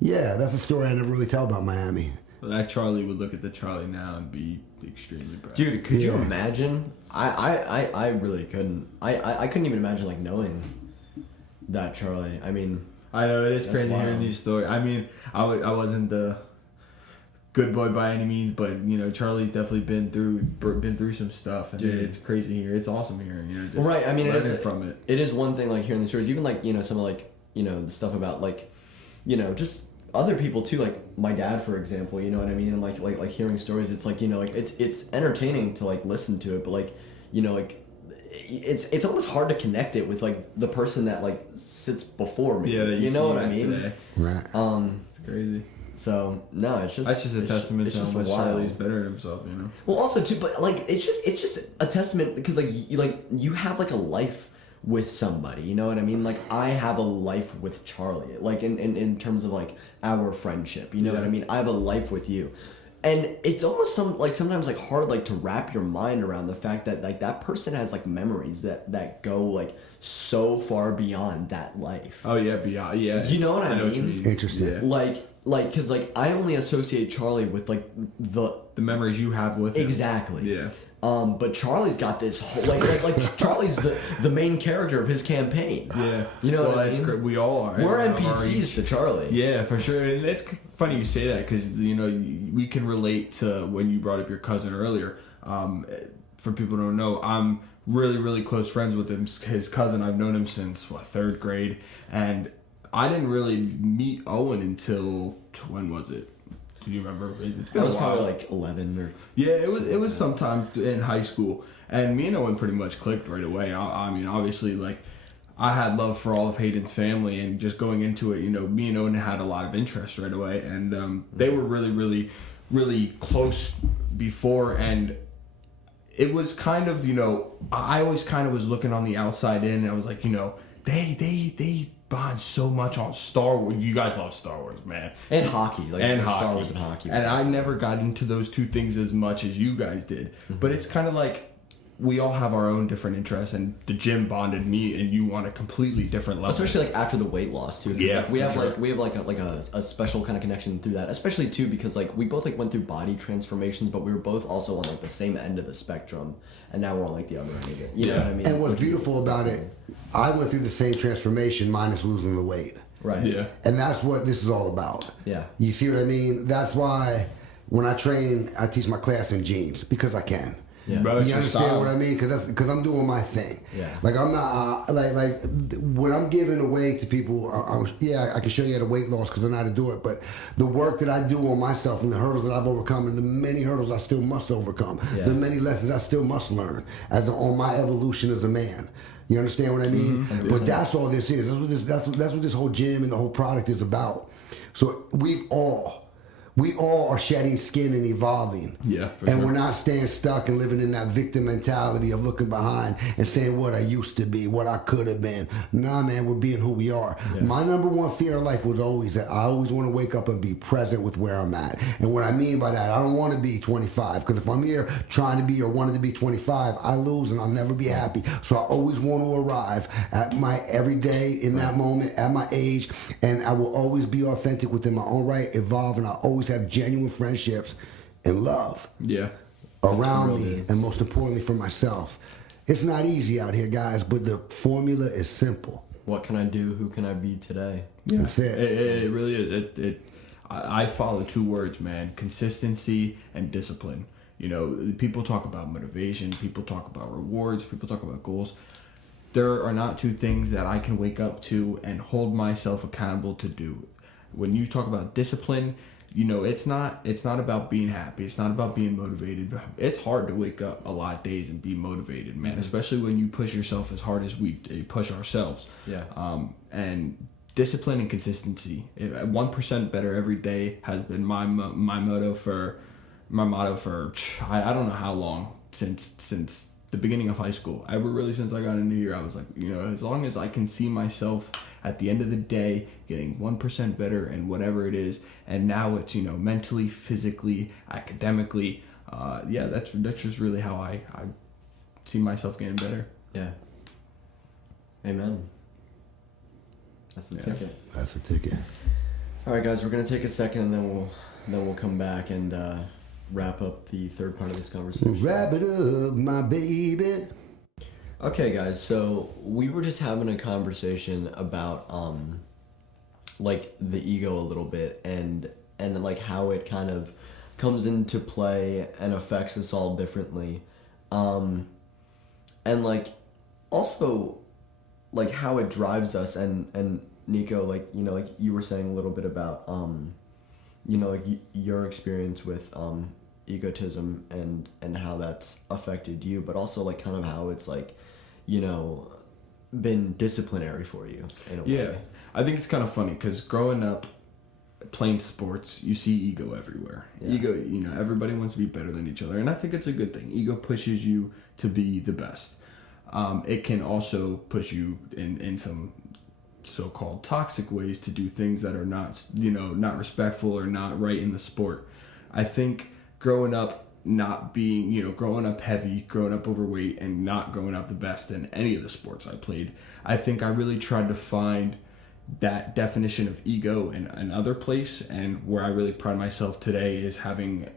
yeah, that's a story I never really tell about Miami. Well, that Charlie would look at the Charlie now and be extremely proud. Dude, could you imagine? I really couldn't. I couldn't even imagine, like, knowing that Charlie. I mean, I know, it is crazy wild. hearing these stories. I mean, I wasn't the good boy by any means, but, you know, Charlie's definitely been through some stuff, and it's crazy here. It's awesome hearing, you know, just right. I mean, from it. It is one thing, like, hearing the stories, even, like, you know, some of, like, you know, the stuff about, like, you know, just other people too, like my dad, for example, you know what I mean? And like hearing stories, it's like, you know, like it's entertaining to like listen to it, but like, you know, like it's almost hard to connect it with like the person that like sits before me. Yeah, you know what I mean? Today. Right. It's crazy. So no, it's just That's just a testament to how much wild. Charlie's better at himself, you know. Well, also too, but like it's just a testament because like you have like a life with somebody, you know what I mean? Like I have a life with Charlie, like in terms of like our friendship, you know what I mean? I have a life with you, and it's almost sometimes like hard like to wrap your mind around the fact that like that person has like memories that go like so far beyond that life. Oh yeah, beyond, yeah. You know what I mean? What you mean. Interesting. Yeah. Like because like I only associate Charlie with like the memories you have with him. Exactly. Yeah. But Charlie's got this whole like Charlie's the main character of his campaign. Yeah. You know what I mean? We all are. We're NPCs to Charlie. Yeah, for sure. And it's funny you say that because, you know, we can relate to when you brought up your cousin earlier. For people who don't know, I'm really, really close friends with him. His cousin, I've known him since, third grade. And I didn't really meet Owen until, when was it? Do you remember? I was probably like 11 or... Yeah, it was sometime in high school. And me and Owen pretty much clicked right away. I mean, obviously, like, I had love for all of Hayden's family. And just going into it, you know, me and Owen had a lot of interest right away. And they were really, really, really close before. And it was kind of, you know, I always kind of was looking on the outside in. And I was like, you know, they bond so much on Star Wars. You guys love Star Wars, man. And hockey. Like and Star hockey. Wars and hockey. And I never got into those two things as much as you guys did. But it's kind of like we all have our own different interests, and the gym bonded me and you on a completely different level. Especially like after the weight loss too. Yeah, like, we have sure. a special kind of connection through that. Especially too because like we both like went through body transformations, but we were both also on like the same end of the spectrum, and now we're on like the other end of it. You know what I mean? And what's beautiful about it, I went through the same transformation minus losing the weight. Right. Yeah. And that's what this is all about. Yeah. You see what I mean? That's why when I train, I teach my class in jeans because I can. Yeah. Bro, it's You your understand style. what I mean? Because I'm doing my thing. Yeah. Like I'm not like what I'm giving away to people. I can show you how to weight loss because I know how to do it. But the work that I do on myself and the hurdles that I've overcome and the many hurdles I still must overcome, Yeah. the many lessons I still must learn on my evolution as a man. You understand what I mean? But that's all this is. That's what this whole gym and the whole product is about. So we all are shedding skin and evolving. Yeah, for and sure. we're not staying stuck and living in that victim mentality of looking behind and saying what I used to be, what I could have been. Nah, man, we're being who we are. Yeah. My number one fear in life was always that I always want to wake up and be present with where I'm at. And what I mean by that, I don't want to be 25, because if I'm here trying to be or wanting to be 25, I lose and I'll never be happy. So I always want to arrive at my every day in that moment, at my age, and I will always be authentic within my own right, evolve, and I always have genuine friendships and love Yeah. around real, me, dude. and most importantly for myself. It's not easy out here, guys, but the formula is simple. What can I do? Who can I be today? Yeah, That's it. It really is. I follow two words, man: consistency and discipline. You know, people talk about motivation, people talk about rewards, people talk about goals. There are not two things that I can wake up to and hold myself accountable to do. When you talk about discipline, you know, it's not about being happy. It's not about being motivated. It's hard to wake up a lot of days and be motivated, man. Especially when you push yourself as hard as we push ourselves. Yeah. And discipline and consistency. 1% better every day has been my motto for I don't know how long, since the beginning of high school. Since I got into here, I was like, you know, as long as I can see myself at the end of the day getting 1% better and whatever it is, and now it's, you know, mentally, physically, academically, that's just really how I see myself getting better. Yeah. Amen. That's the ticket. That's the ticket. All right, guys, we're gonna take a second, and then we'll come back and wrap up the third part of this conversation. Wrap it up, my baby. Okay, guys, so we were just having a conversation about like the ego a little bit, and like how it kind of comes into play and affects us all differently, and like also like how it drives us, and Niko, like, you know, like you were saying a little bit about you know, like your experience with egotism and how that's affected you, but also like kind of how it's like, you know, been disciplinary for you in a way. I think it's kind of funny because growing up playing sports, you see ego everywhere. Yeah. Ego, you know, everybody wants to be better than each other, and I think it's a good thing. Ego pushes you to be the best. It can also push you in some so-called toxic ways to do things that are not, you know, not respectful or not right in the sport. I think growing up not being, you know, growing up heavy, growing up overweight, and not growing up the best in any of the sports I played, I think I really tried to find that definition of ego in another place, and where I really pride myself today is having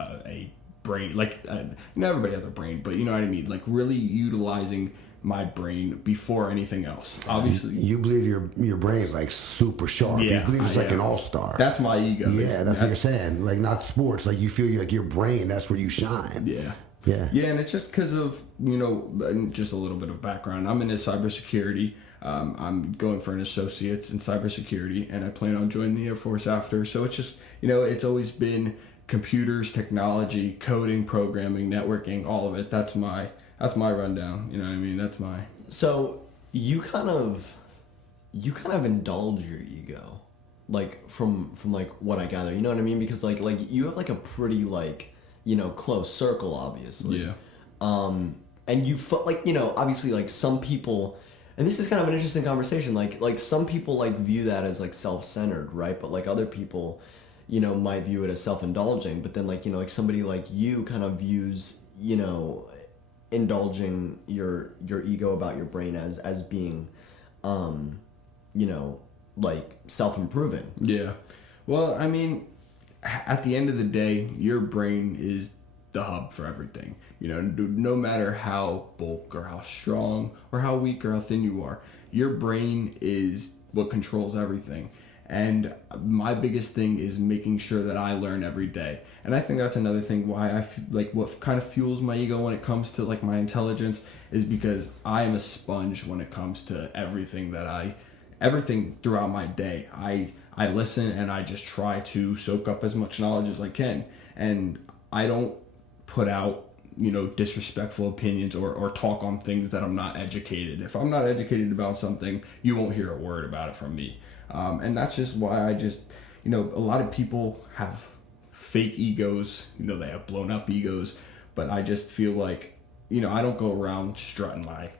a brain, like, not everybody has a brain, but you know what I mean, like really utilizing my brain before anything else. Obviously, You believe your brain's like super sharp. Yeah, You believe it's like yeah. an all-star. that's my ego. Yeah, that's what you're saying. Like, not sports. Like, you feel like your brain, that's where you shine. Yeah. Yeah. And it's just because of, you know, just a little bit of background. I'm into cybersecurity. I'm going for an associate's in cybersecurity, and I plan on joining the Air Force after. So it's just, you know, it's always been computers, technology, coding, programming, networking, all of it. That's my rundown. You know what I mean? That's my... So you kind of indulge your ego, like from like what I gather, you know what I mean? Because like you have like a pretty, like, you know, close circle, obviously. Yeah. And you like, you know, obviously, like, some people, and this is kind of an interesting conversation, like some people like view that as like self-centered, right? But like other people, you know, might view it as self-indulging. But then, like, you know, like somebody like you kind of views, you know, indulging your ego about your brain as being you know, like self-improving. Yeah. Well, I mean, at the end of the day, your brain is the hub for everything. You know, no matter how bulk or how strong or how weak or how thin you are, your brain is what controls everything. And my biggest thing is making sure that I learn every day. And I think that's another thing why like what kind of fuels my ego when it comes to like my intelligence is because I am a sponge when it comes to everything throughout my day. I listen and I just try to soak up as much knowledge as I can. And I don't put out, disrespectful opinions or talk on things that I'm not educated. If I'm not educated about something, you won't hear a word about it from me. And that's just why a lot of people have fake egos, they have blown up egos, but I just feel like, I don't go around strutting my,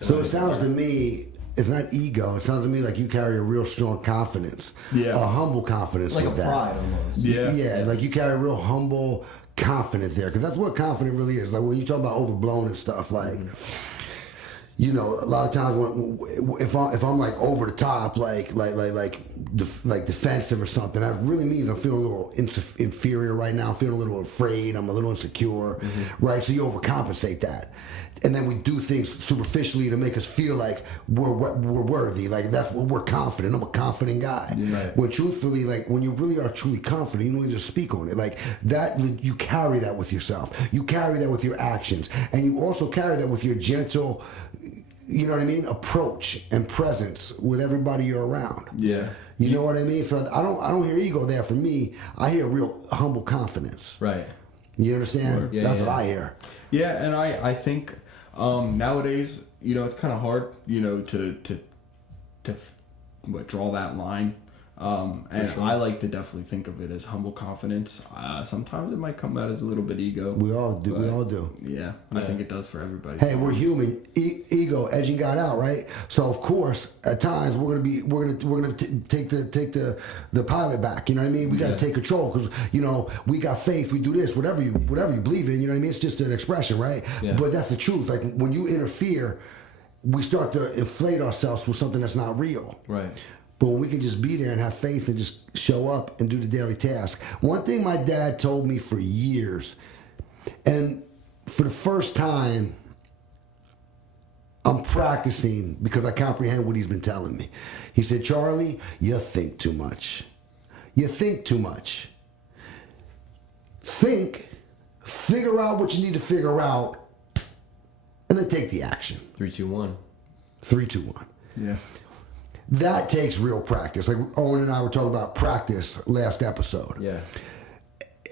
So it sounds to me, it's not ego. It sounds to me like you carry a real strong confidence. Yeah. A humble confidence Like with a that. pride almost. Yeah, like you carry a real humble confidence there. Because that's what confident really is. Like when you talk about overblown and stuff, like, a lot of times if I'm like over the top, like defensive or something, that really means I'm feeling a little inferior right now. I'm feeling a little afraid. I'm a little insecure, right? So you overcompensate that, and then we do things superficially to make us feel like we're worthy. Like that's what we're confident. I'm a confident guy. Right. When truthfully, like when you really are truly confident, you don't need to speak on it. Like that, you carry that with yourself. You carry that with your actions, and you also carry that with your gentle, approach and presence with everybody you're around. Yeah. You know what I mean? So I don't hear ego there for me. I hear real humble confidence. Right. You understand? Yeah, That's yeah. what I hear. Yeah, and I think nowadays, it's kind of hard, to draw that line. And sure. I like to definitely think of it as humble confidence. Sometimes it might come out as a little bit ego. We all do. but We all do. Yeah, I think it does for everybody. Hey, we're human. Ego edging God out, right? So of course, at times we're gonna take the pilot back. You know what I mean? We got to take control because we got faith. We do this, whatever you believe in. You know what I mean? It's just an expression, right? Yeah. But that's the truth. Like when you interfere, we start to inflate ourselves with something that's not real. Right. But when we can just be there and have faith and just show up and do the daily task. One thing my dad told me for years, and for the first time, I'm practicing because I comprehend what he's been telling me. He said, Charlie, you think too much. You think too much. Think, figure out what you need to figure out, and then take the action. 3, 2, 1. 3, 2, 1. Yeah. That takes real practice. Like Owen and I were talking about practice last episode. Yeah.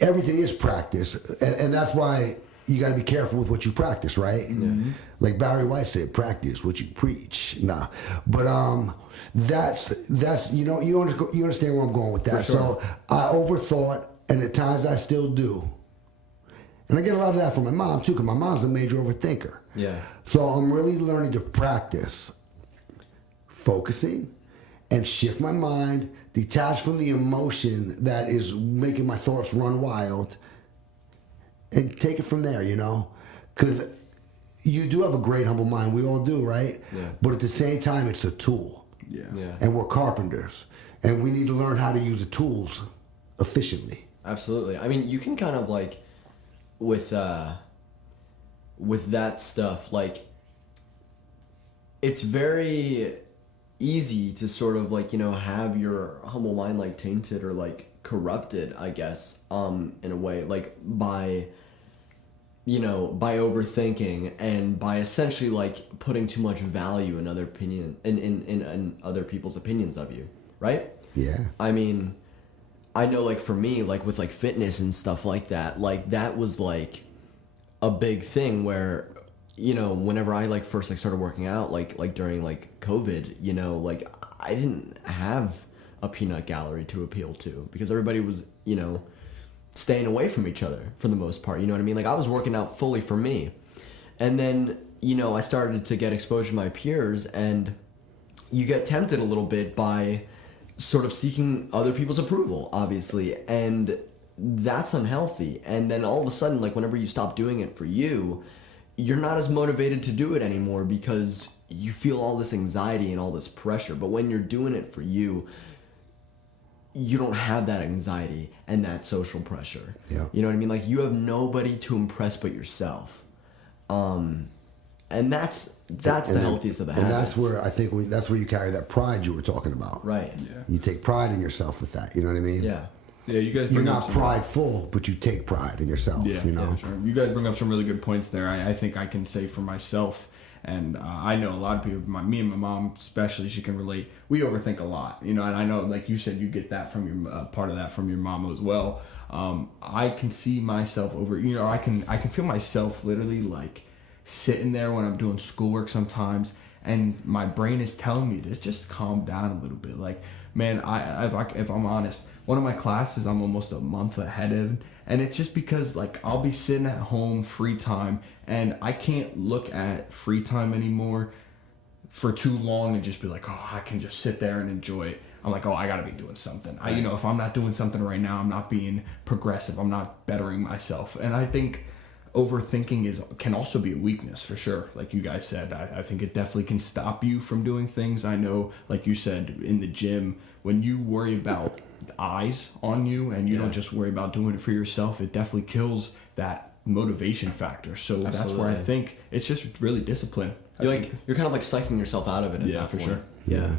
Everything is practice, and that's why you got to be careful with what you practice, right? Mm-hmm. Like Barry White said, practice what you preach. Nah, but that's you understand where I'm going with that. For sure. So I overthought, and at times I still do, and I get a lot of that from my mom too, because my mom's a major overthinker. Yeah. So I'm really learning to practice focusing and shift my mind, detach from the emotion that is making my thoughts run wild, and take it from there, because you do have a great humble mind. We all do, right? Yeah. But at the same time, it's a tool. Yeah. Yeah. And we're carpenters, and we need to learn how to use the tools efficiently. Absolutely. I mean, you can kind of like with that stuff, like it's very easy to sort of like, have your humble mind like tainted or like corrupted, I guess, in a way, like by overthinking and by essentially like putting too much value in other opinion in other people's opinions of you, right? Yeah. I mean, I know like for me, like with like fitness and stuff like that was like a big thing where, whenever I like first like started working out, like during like COVID, like I didn't have a peanut gallery to appeal to because everybody was, staying away from each other for the most part. You know what I mean? Like I was working out fully for me. And then, I started to get exposure to my peers, and you get tempted a little bit by sort of seeking other people's approval, obviously. And that's unhealthy. And then all of a sudden, like whenever you stop doing it for you, you're not as motivated to do it anymore because you feel all this anxiety and all this pressure. But when you're doing it for you, you don't have that anxiety and that social pressure. Yeah. You know what I mean? Like you have nobody to impress but yourself. And that's the healthiest of the habits. And that's where I think that's where you carry that pride you were talking about. Right. Yeah. You take pride in yourself with that. You know what I mean? Yeah. Yeah, you guys. You're bring up not some- prideful, but you take pride in yourself. Yeah, you know. yeah, sure. You guys bring up some really good points there. I think I can say for myself, and I know a lot of people. Me and my mom, especially, she can relate. We overthink a lot, you know. And I know, like you said, you get that from your part of that from your mom as well. I can see myself I can feel myself literally like sitting there when I'm doing schoolwork sometimes, and my brain is telling me to just calm down a little bit. Like, man, if I'm honest, one of my classes I'm almost a month ahead of, and it's just because like I'll be sitting at home free time, and I can't look at free time anymore for too long and just be like, oh, I can just sit there and enjoy it. I'm like, oh, I gotta be doing something. If I'm not doing something right now, I'm not being progressive. I'm not bettering myself. And I think overthinking can also be a weakness for sure. Like you guys said, I think it definitely can stop you from doing things. I know, like you said, in the gym, when you worry about eyes on you and you don't just worry about doing it for yourself, it definitely kills that motivation factor. So that's where I think it's just really discipline. You're kind of like psyching yourself out of it. Yeah, for sure. Yeah.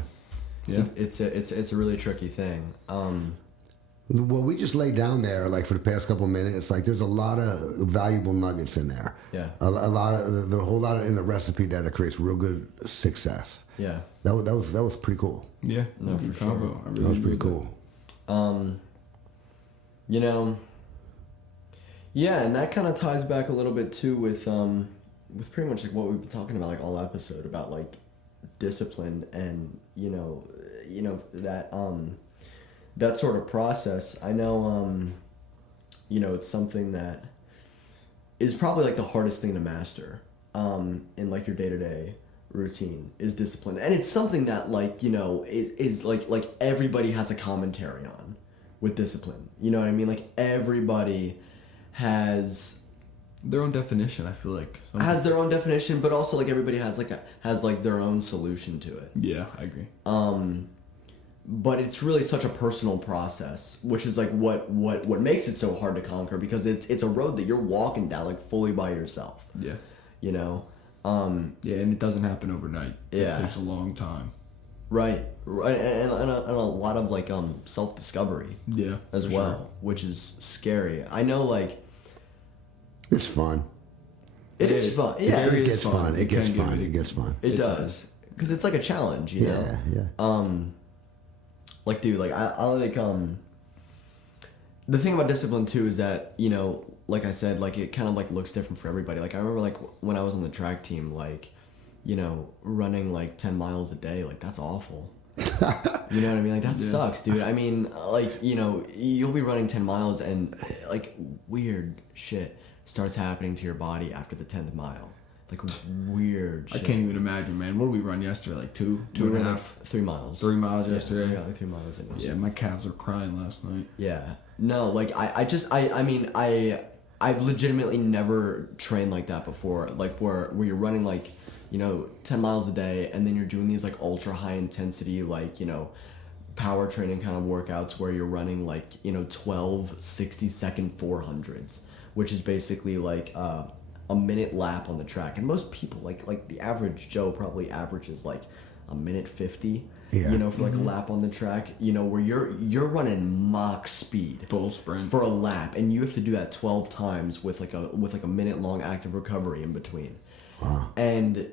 Yeah. It's a really tricky thing. Well, we just laid down there like for the past couple of minutes. Like there's a lot of valuable nuggets in there. Yeah. A lot of the whole lot of in the recipe that it creates real good success. Yeah. That was pretty cool. Yeah. No, for sure. I really That was pretty enjoyed cool. Yeah, and that kind of ties back a little bit too with pretty much like what we've been talking about like all episode about like discipline and that sort of process. I know it's something that is probably like the hardest thing to master in like your day-to-day routine is discipline, and it's something that is like everybody has a commentary on with discipline. You know what I mean? Like everybody has their own definition. I feel like has their own definition, but also like everybody has their own solution to it. Yeah, I agree. But it's really such a personal process, which is like what makes it so hard to conquer, because it's a road that you're walking down like fully by yourself. Yeah. You know. Yeah, and it doesn't happen overnight. Yeah. It takes a long time. Right, and a lot of like self-discovery. Yeah, as well, sure. Which is scary. I know, like it's fun. It is fun. Yeah, it gets fun. It gets fun. It gets fun. It does, because it's like a challenge, you know. Yeah. Like, dude, like I like the thing about discipline too is that, like I said, like it kind of like looks different for everybody. Like I remember like when I was on the track team, like, running like 10 miles a day, like that's awful. You know what I mean? Like that sucks, dude. I mean, like, you'll be running 10 miles and like weird shit starts happening to your body after the 10th mile. Like weird shit. I can't even imagine, man. What did we run yesterday? Like two and a half? 3 miles. 3 miles yesterday? We got like 3 miles in yesterday. Yeah, my calves were crying last night. Yeah. No, like I've legitimately never trained like that before. Like where you're running like, 10 miles a day, and then you're doing these like ultra high intensity, like, power training kind of workouts where you're running like, 12 60-second 400s, which is basically like a minute lap on the track. And most people, like the average Joe probably averages like a minute 50, for like a lap on the track, where you're running Mach speed, full sprint for a lap, and you have to do that 12 times with like a minute long active recovery in between. Wow. And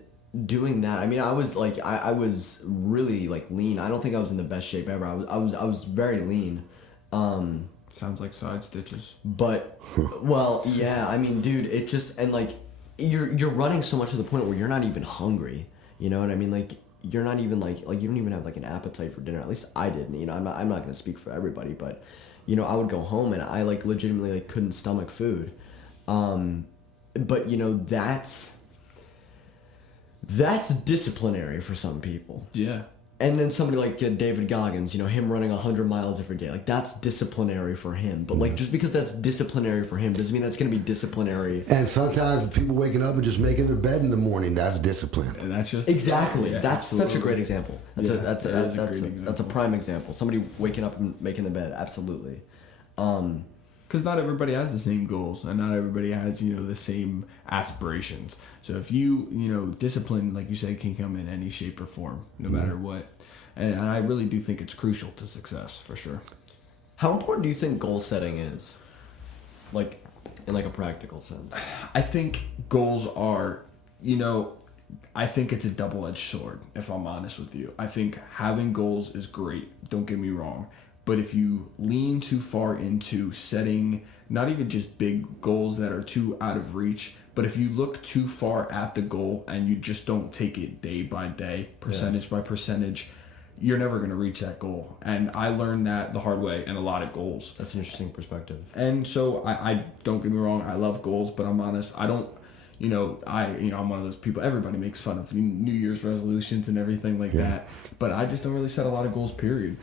doing that, I mean, I was like, I was really like lean. I don't think I was in the best shape ever. I was very lean. Sounds like side stitches. But, well, yeah, I mean, dude, it just, and like, you're running so much to the point where you're not even hungry. You know what I mean? Like, you're not even like you don't even have like an appetite for dinner. At least I didn't. I'm not going to speak for everybody, but, I would go home and I like legitimately like couldn't stomach food. But that's disciplinary for some people. Yeah. And then somebody like David Goggins, him running 100 miles every day, like that's disciplinary for him. But like just because that's disciplinary for him doesn't mean that's going to be disciplinary. And sometimes people waking up and just making their bed in the morning, that's discipline. And that's just exactly. Yeah, that's absolutely. Such a great example. That's a prime example. Somebody waking up and making the bed, absolutely. because not everybody has the same goals and not everybody has, the same aspirations. So if discipline, like you said, can come in any shape or form, no matter what. And I really do think it's crucial to success, for sure. How important do you think goal setting is? Like, in like a practical sense? I think goals are, I think it's a double-edged sword, if I'm honest with you. I think having goals is great, don't get me wrong. But if you lean too far into setting not even just big goals that are too out of reach, but if you look too far at the goal and you just don't take it day by day, percentage by percentage, you're never going to reach that goal. And I learned that the hard way in a lot of goals. That's an interesting perspective. And so I don't get me wrong, I love goals, but I'm honest, I don't, I'm one of those people, everybody makes fun of New Year's resolutions and everything like that. But I just don't really set a lot of goals, period.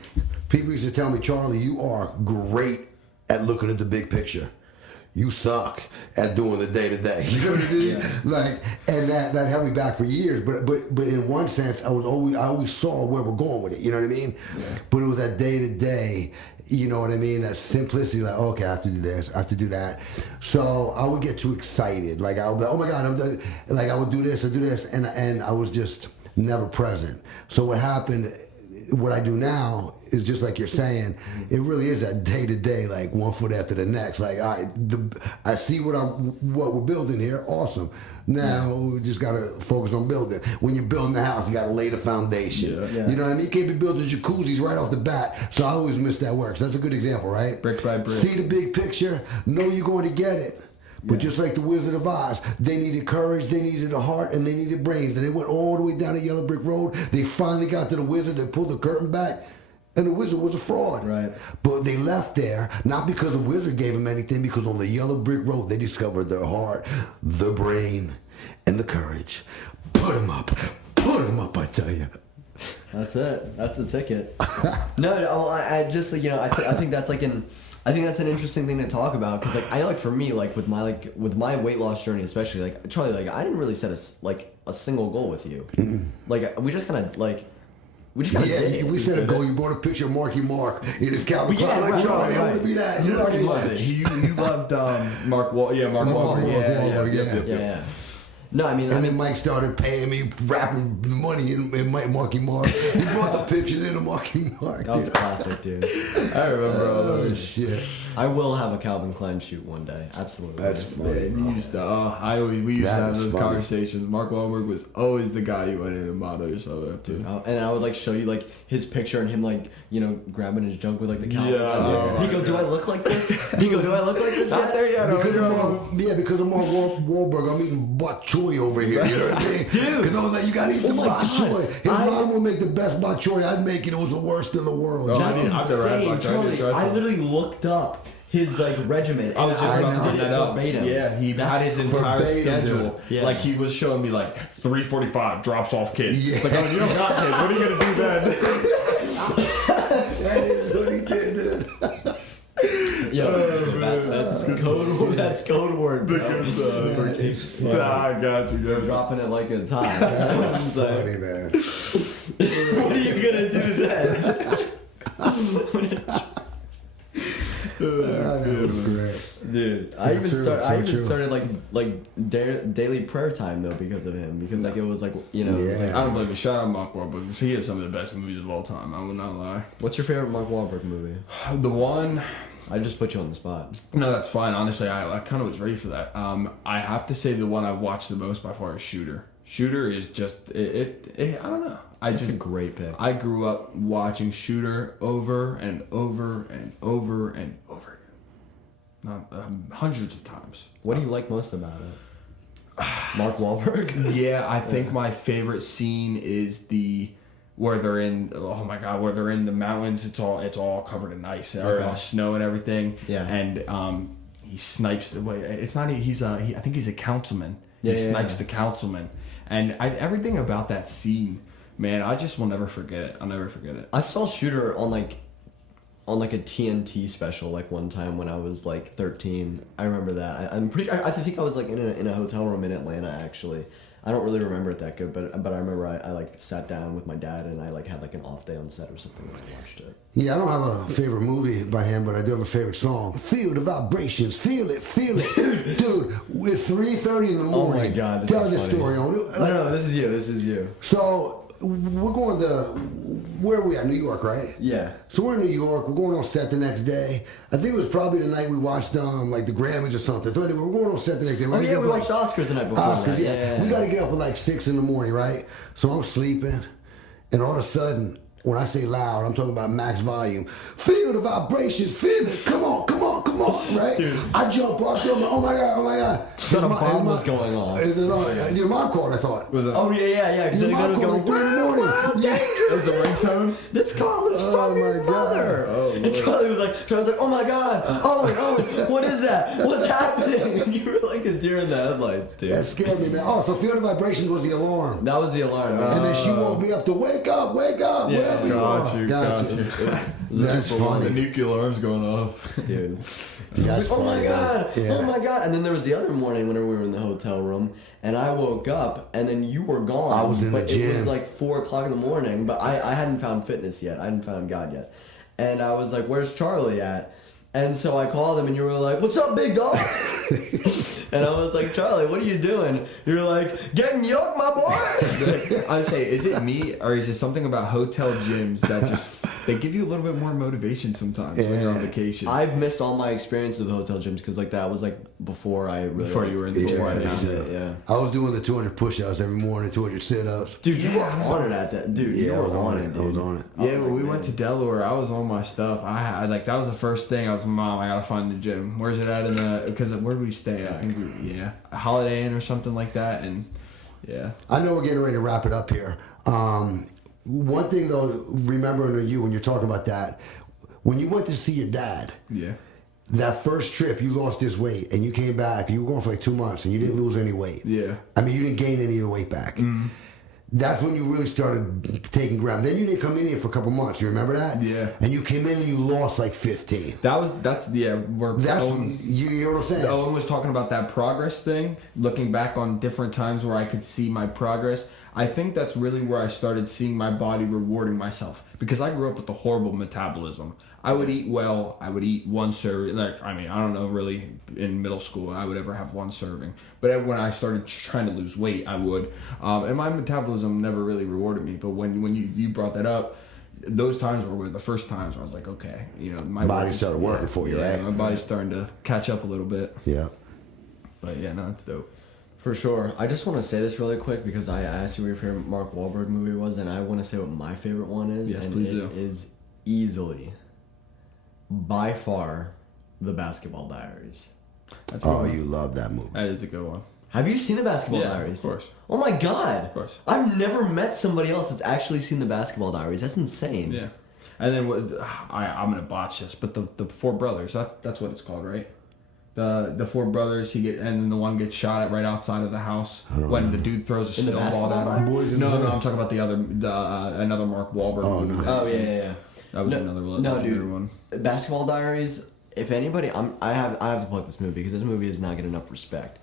People used to tell me, Charlie, you are great at looking at the big picture. You suck at doing the day to day. You know what I mean? Yeah. Like, and that held me back for years. But in one sense, I always saw where we're going with it. You know what I mean? Yeah. But it was that day to day. You know what I mean? That simplicity, like, okay, I have to do this, I have to do that. So I would get too excited. Like, I would be like, oh my God, I'm done. Like, I would do this, and I was just never present. So what happened, what I do now is just like you're saying, it really is that day to day, like one foot after the next. Like, all right, I see what we're building here, awesome. Now we just gotta focus on building. When you're building the house, you gotta lay the foundation. Yeah. You know what I mean? You can't be building jacuzzis right off the bat. So I always miss that work. So that's a good example, right? Brick by brick. See the big picture, know you're going to get it. But just like the Wizard of Oz, they needed courage, they needed a heart, and they needed brains. And they went all the way down the yellow brick road. They finally got to the wizard, they pulled the curtain back, and the wizard was a fraud. Right. But they left there, not because the wizard gave them anything, because on the yellow brick road, they discovered their heart, the brain, and the courage. Put them up, I tell you. That's it. That's the ticket. No, I just, I think that's I think that's an interesting thing to talk about, because I know, for me, with my weight loss journey, especially, Charlie, I didn't really set a single goal with you. Mm-mm. We just kind of did. We set a goal. You brought a picture of Marky Mark in his Calvin Klein. Right, Charlie, I want to be that. You know what I mean? You loved Mark Wahlberg. Yeah. No, And then Mike started paying me, wrapping the money in Marky Mark. He brought the pictures in of Marky Mark. That was classic, dude. I remember all Oh, those. shit. I will have a Calvin Klein shoot one day. Absolutely. That's funny. We used to have those conversations. Mark Wahlberg was always the guy you went in and model yourself after. Dude, and I would show you his picture and him grabbing his junk with the Calvin Klein. Niko, do I look like this? Niko, do I look like this? Not there yet. Because of Mark Wahlberg, I'm eating bok choy over here. You know what I mean? Dude. Because I was like, you gotta eat the bok choy. His mom would make the best bok choy. I'd make it. It was the worst in the world. Oh, That's I've never had insane, bok choy. Charlie. I literally looked up his regimen. I was just about to bring that up. Verbatim. Yeah, he had his entire verbatim, schedule. dude. Yeah. He was showing me 3:45 drops off kids. Yeah. It's oh, you don't got kids. What are you gonna do then? That is what he did, dude. Yo, that's code. That's code word, bro. It's funny. I got you. Dropping it like it's hot. That's funny, man. What are you gonna do then? That was great. Dude, I even started daily prayer time though because of him, because it was it was I don't blame you. Shout out Mark Wahlberg. He has some of the best movies of all time. I will not lie. What's your favorite Mark Wahlberg movie? The one. I just put you on the spot. No, that's fine. Honestly, I kind of was ready for that. I have to say the one I've watched the most by far is Shooter. Shooter is just I don't know. It's a great pick. I grew up watching Shooter over and over and over and over again, hundreds of times. What do you like most about it? Mark Wahlberg. Yeah, I think my favorite scene is where they're in the mountains. It's all covered in ice or snow and everything. Yeah. And he snipes. It's not. I think he's a councilman. He snipes the councilman, and everything about that scene, man, I just will never forget it. I'll never forget it. I saw Shooter on on like a TNT special like one time when I was like 13. I remember that. I'm pretty. I think I was like in a hotel room in Atlanta actually. I don't really remember it that good, but I remember I like sat down with my dad and I like had like an off day on set or something when I watched it. Yeah, I don't have a favorite movie by him, but I do have a favorite song. Feel the vibrations, feel it, dude. It's 3:30 in the morning. Oh my God, this tell is this funny. story on it. No, this is you. So we're going to where are we at? New York, right? Yeah. So we're in New York. We're going on set the next day. I think it was probably the night we watched like the Grammys or something. So anyway, we're going on set the next day. Oh yeah, we watched Oscars the night before. Oscars, that. Yeah. We got to get up at like 6 in the morning, right? So I'm sleeping, and all of a sudden, when I say loud, I'm talking about max volume. Feel the vibrations, feel it. Come on, right? Dude. I jump up, oh my God. Thought a bomb was going off. Your mom called, I thought. Was it? Oh yeah. Because Your they mom was called going like 3 in the morning. Yeah. It was a ringtone? This call is from your my God. mother. Oh, and Lord. Charlie was like, oh my God, Owen, what is that? What's happening? And you were like a deer in the headlights, dude. That scared me, man. Oh, so feel the vibrations was the alarm. That was the alarm. Man. And then she woke me up to wake up, Yeah, wherever you are. got you. That's The funny. nuclear alarm's going off. Dude. That's Oh my funny. God, Yeah. oh my God. And then there was the other morning whenever we were in the hotel room and I woke up and then you were gone. I was in the but gym. It was like 4 o'clock in the morning, but I hadn't found fitness yet. I hadn't found God yet. And I was like, where's Charlie at? And so I called him and you were like, what's up, big dog? And I was like, Charlie, what are you doing? You're like, getting yoked, my boy. I say, is it me or is it something about hotel gyms that just they give you a little bit more motivation sometimes when you're on vacation? I've missed all my experiences with hotel gyms because like that was like before I really Before you were in the before I gym found phase. it. Yeah. I was doing the 200 push-ups every morning, 200 sit-ups. Dude, you were on it at that. Dude, you I were was on it, I dude. was on it. Yeah, when we went to Delaware, I was on my stuff. I had like that was the first thing. I was, Mom, I gotta find the gym. Where's it at in the? Because where did we stay? I think a Holiday Inn or something like that. And yeah, I know we're getting ready to wrap it up here. One thing though, remembering you when you're talking about that, when you went to see your dad, yeah. that first trip you lost this weight and you came back, you were going for like 2 months and you didn't lose any weight. Yeah. I mean, you didn't gain any of the weight back. That's when you really started taking ground. Then you didn't come in here for a couple months. You remember that? Yeah. And you came in and you lost like 15. That's where That's Owen, you know what I'm saying? Owen was talking about that progress thing, looking back on different times where I could see my progress. I think that's really where I started seeing my body rewarding myself because I grew up with a horrible metabolism. I would eat well. I would eat one serving. Like, I mean, I don't know really in middle school I would ever have one serving. But when I started trying to lose weight, I would. And my metabolism never really rewarded me. But when you brought that up, those times were the first times where I was like, okay, my body started working for you, right? My body's starting to catch up a little bit. Yeah. But yeah, no, it's dope. For sure. I just want to say this really quick because I asked you what your favorite Mark Wahlberg movie was, and I want to say what my favorite one is. Yes, and please it do. is easily, by far, The Basketball Diaries. That's Oh, a good you love that movie. one. That is a good one. Have you seen The Basketball Yeah, Diaries? of course. Oh my God. Of course. I've never met somebody else that's actually seen The Basketball Diaries. That's insane. Yeah. And then I'm gonna botch this, but the four brothers. That's what it's called, right? The four brothers. And then the one gets shot at right outside of the house when the dude throws a In the snowball at Basketball him. Diaries? No, I'm talking about the other another Mark Wahlberg. Oh, movie no. that Oh I've yeah, seen. yeah, yeah. That was another legendary one. Basketball Diaries. If anybody, I have to plug this movie because this movie does not get enough respect.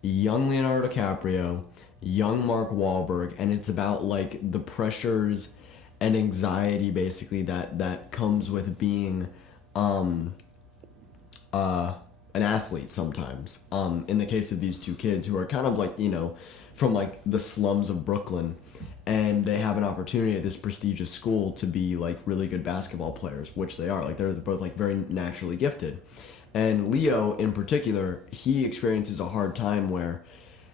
Young Leonardo DiCaprio, young Mark Wahlberg, and it's about like the pressures and anxiety basically that comes with being an athlete sometimes. In the case of these two kids who are kind of like, from like the slums of Brooklyn, and they have an opportunity at this prestigious school to be like really good basketball players, which they are. Like they're both like very naturally gifted. And Leo in particular, he experiences a hard time where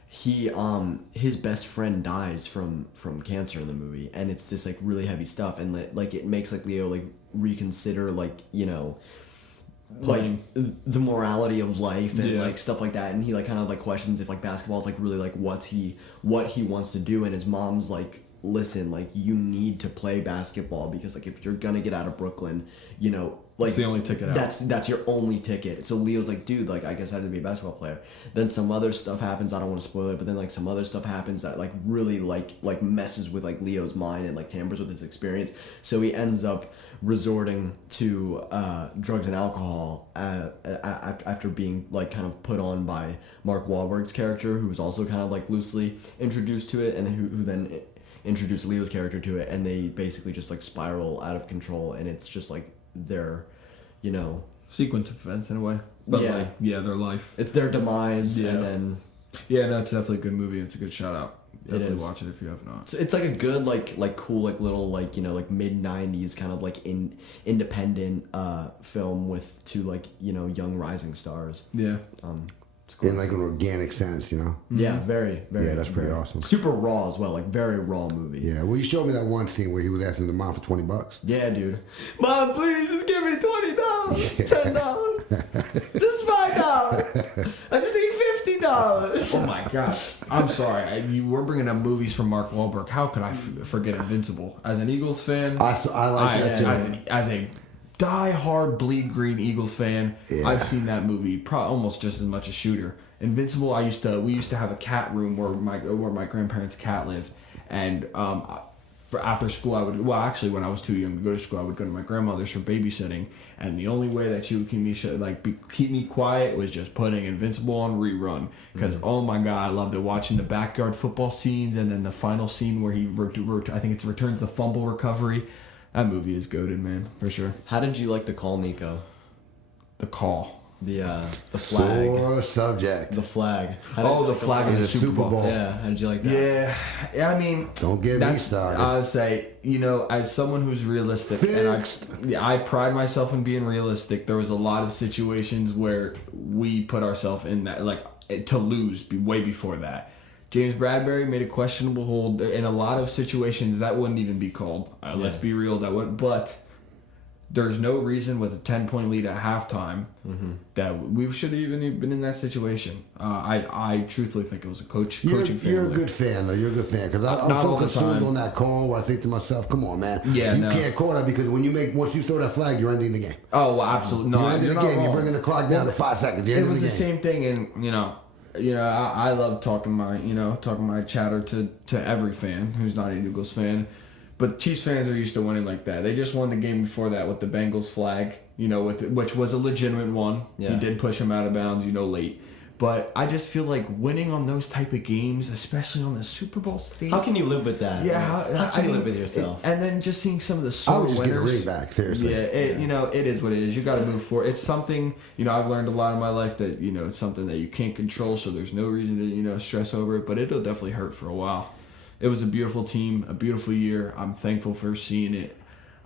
his best friend dies from cancer in the movie, and it's this like really heavy stuff, and like it makes like Leo like reconsider like like the morality of life and like stuff like that, and he like kind of like questions if like basketball is like really like what he wants to do, and his mom's like listen, like you need to play basketball because like if you're gonna get out of Brooklyn, you know, like It's the only ticket out. That's your only ticket. So Leo's like, dude, like I guess I had to be a basketball player. Then some other stuff happens. I don't want to spoil it, but then like some other stuff happens that like really like messes with like Leo's mind and like tampers with his experience. So he ends up resorting to drugs and alcohol after being like kind of put on by Mark Wahlberg's character, who was also kind of like loosely introduced to it, and who then introduced Leo's character to it, and they basically just like spiral out of control, and it's just like their, you know, sequence of events in a way. But Yeah. like, yeah, their life. it's their demise, Yeah. and then Yeah, no, it's definitely a good movie. It's a good shout out. Definitely is. watch it if you have not. it's like a good like cool like little like, you know, like mid-90s kind of like independent film with two like, you know, young rising stars. Yeah. It's cool. In like an organic sense, you know. Yeah, very, very. Yeah, that's pretty very- awesome. Super raw as well, like very raw movie. Yeah, well, you showed me that one scene where he was asking the mom for $20. Yeah, dude. Mom, please just give me $20, $10, just $5. I just need $50. Oh my god. I'm sorry. You were bringing up movies from Mark Wahlberg. How could I forget Invincible? As an Eagles fan, I like that too. as a die-hard bleed green Eagles fan, Yeah. I've seen that movie almost just as much as Shooter. Invincible. We used to have a cat room where my grandparents' cat lived, and for after school when I was too young to go to school, I would go to my grandmother's for babysitting, and the only way that she would keep me quiet was just putting Invincible on rerun, because oh my god, I loved it, watching the backyard football scenes, and then the final scene where he I think it's returns the fumble recovery. That movie is goated, man, for sure. How did you like the call, Niko? The call. The flag. Sore subject. The flag. The flag in the Super Bowl. Yeah, how did you like that? Yeah, I mean, Don't get me started. I would say, you know, as someone who's realistic, Fixed. and I pride myself in being realistic. There was a lot of situations where we put ourselves in that, like, to lose way before that. James Bradbury made a questionable hold in a lot of situations that wouldn't even be called. Let's be real, that would. But there's no reason with a 10-point lead at halftime that we should have even been in that situation. I truthfully think it was a coaching failure. You're a good fan, though. You're a good fan. Because I'm Not so all the consumed time. on that call where I think to myself, come on, man. Yeah, you no. can't call that because once you throw that flag, you're ending the game. Oh, well, absolutely. No, You're ending you're the not game. You're wrong. bringing the clock down to 5 seconds. You're It ending was the the game. same thing, and I love talking my chatter to every fan who's not an Eagles fan, but Chiefs fans are used to winning like that. They just won the game before that with the Bengals flag, which was a legitimate one. Yeah. He did push him out of bounds, late. But I just feel like winning on those type of games, especially on the Super Bowl stage. How can you live with that? Yeah, how can you live with yourself? And then just seeing some of the I sore would just get a winners. ring back, seriously. Yeah, it is what it is. You got to move forward. It's something, I've learned a lot in my life that, it's something that you can't control, so there's no reason to, stress over it, but it'll definitely hurt for a while. It was a beautiful team, a beautiful year. I'm thankful for seeing it.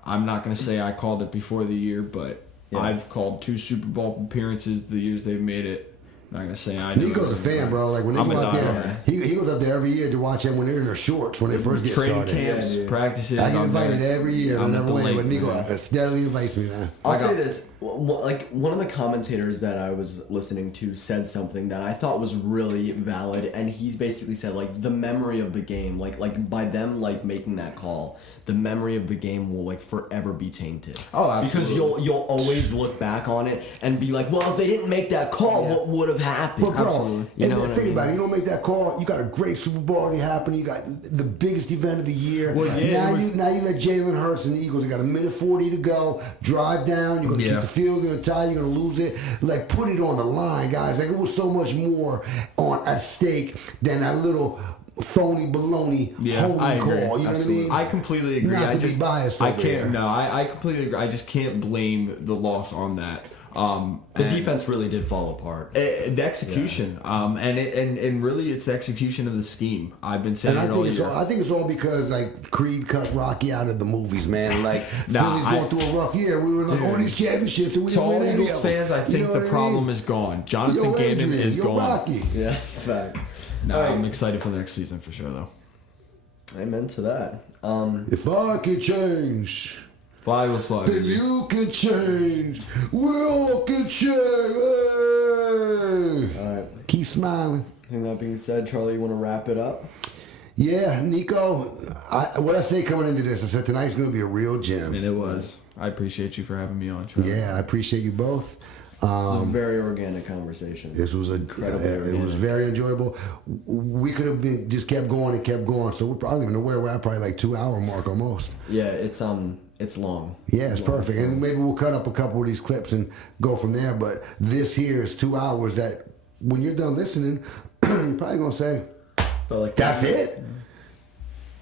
I'm not going to say I called it before the year, but Yeah. I've called 2 Super Bowl appearances the years they've made it. I'm not going to say I knew. Niko's a fan, bro. Like when they I'm go a out there, diehard. he goes up there every year to watch them when they're in their shorts when they first get Training started. camps, Yeah, dude. practices. I get I'm invited there. every year. I'm I at never the went, lake, but Niko man. steadily invites me, man. I'll I got- say this, like one of the commentators that I was listening to said something that I thought was really valid, and he's basically said like the memory of the game, like by them like making that call, the memory of the game will like forever be tainted. Oh, absolutely. Because you'll always look back on it and be like, well, if they didn't make that call, what would have happened? But bro, Absolutely. You know and what I think mean? about it. You don't make that call. You got a great Super Bowl already happening. You got the biggest event of the year. Well, yeah, now you let Jalen Hurts and the Eagles. You got a minute 40 to go. Drive down. You're gonna Yeah. keep the field. You're gonna tie. You're gonna lose it. Like put it on the line, guys. Like it was so much more at stake than that little phony baloney holding I agree. call. You know Absolutely. what I mean? I completely agree. Not I to just be biased. I over can't. here. No, I completely agree. I just can't blame the loss on that. The And- defense really did fall apart. The execution, and really, it's the execution of the scheme. I've been saying And it all year. I think it's all because like Creed cut Rocky out of the movies, man. Like Nah, Philly's going through a rough year. We were like on these championships and we To didn't all win any Eagles of them. fans, I You think know the what I problem mean? is gone. Jonathan Yo, Gannon Adrian, is yo, gone. Rocky. Yeah, fact. No, All right. I'm excited for the next season for sure, though. Amen to that. If I could change, Fly will fly. then baby. you can change. We all can change. Hey. All right. Keep smiling. And that being said, Charlie, you want to wrap it up? Yeah, Niko, what I say coming into this, I said tonight's going to be a real gym. And it was. I appreciate you for having me on, Trevor. Yeah, I appreciate you both. It was a very organic conversation. This was Incredibly it was very enjoyable. We could have been just kept going and kept going. So I don't even know where we're at. Probably like 2 hour mark almost. Yeah, it's long. Yeah, it's perfect. And maybe we'll cut up a couple of these clips and go from there. But this here is 2 hours that when you're done listening, you're probably gonna say, "That's it.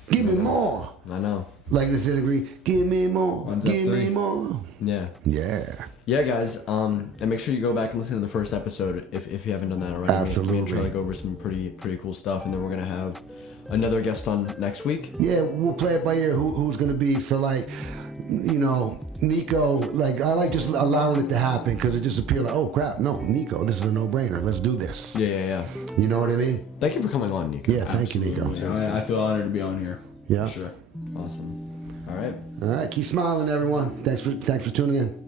Give me more." I know. Like this did agree. Give me more. Give me more. Yeah. Yeah. Yeah, guys. And make sure you go back and listen to the first episode if you haven't done that already. Absolutely. Me and Charlie go over some pretty cool stuff, and then we're gonna have another guest on next week. Yeah, we'll play it by ear. Who's gonna be for like, you know, Niko. Like I like just allowing it to happen because it just appears like, oh crap, no, Niko, this is a no-brainer. Let's do this. Yeah. You know what I mean? Thank you for coming on, Niko. Yeah, thank you, Niko. I feel honored to be on here. Yeah. For sure. Awesome. All right. All right, keep smiling, everyone. Thanks for tuning in.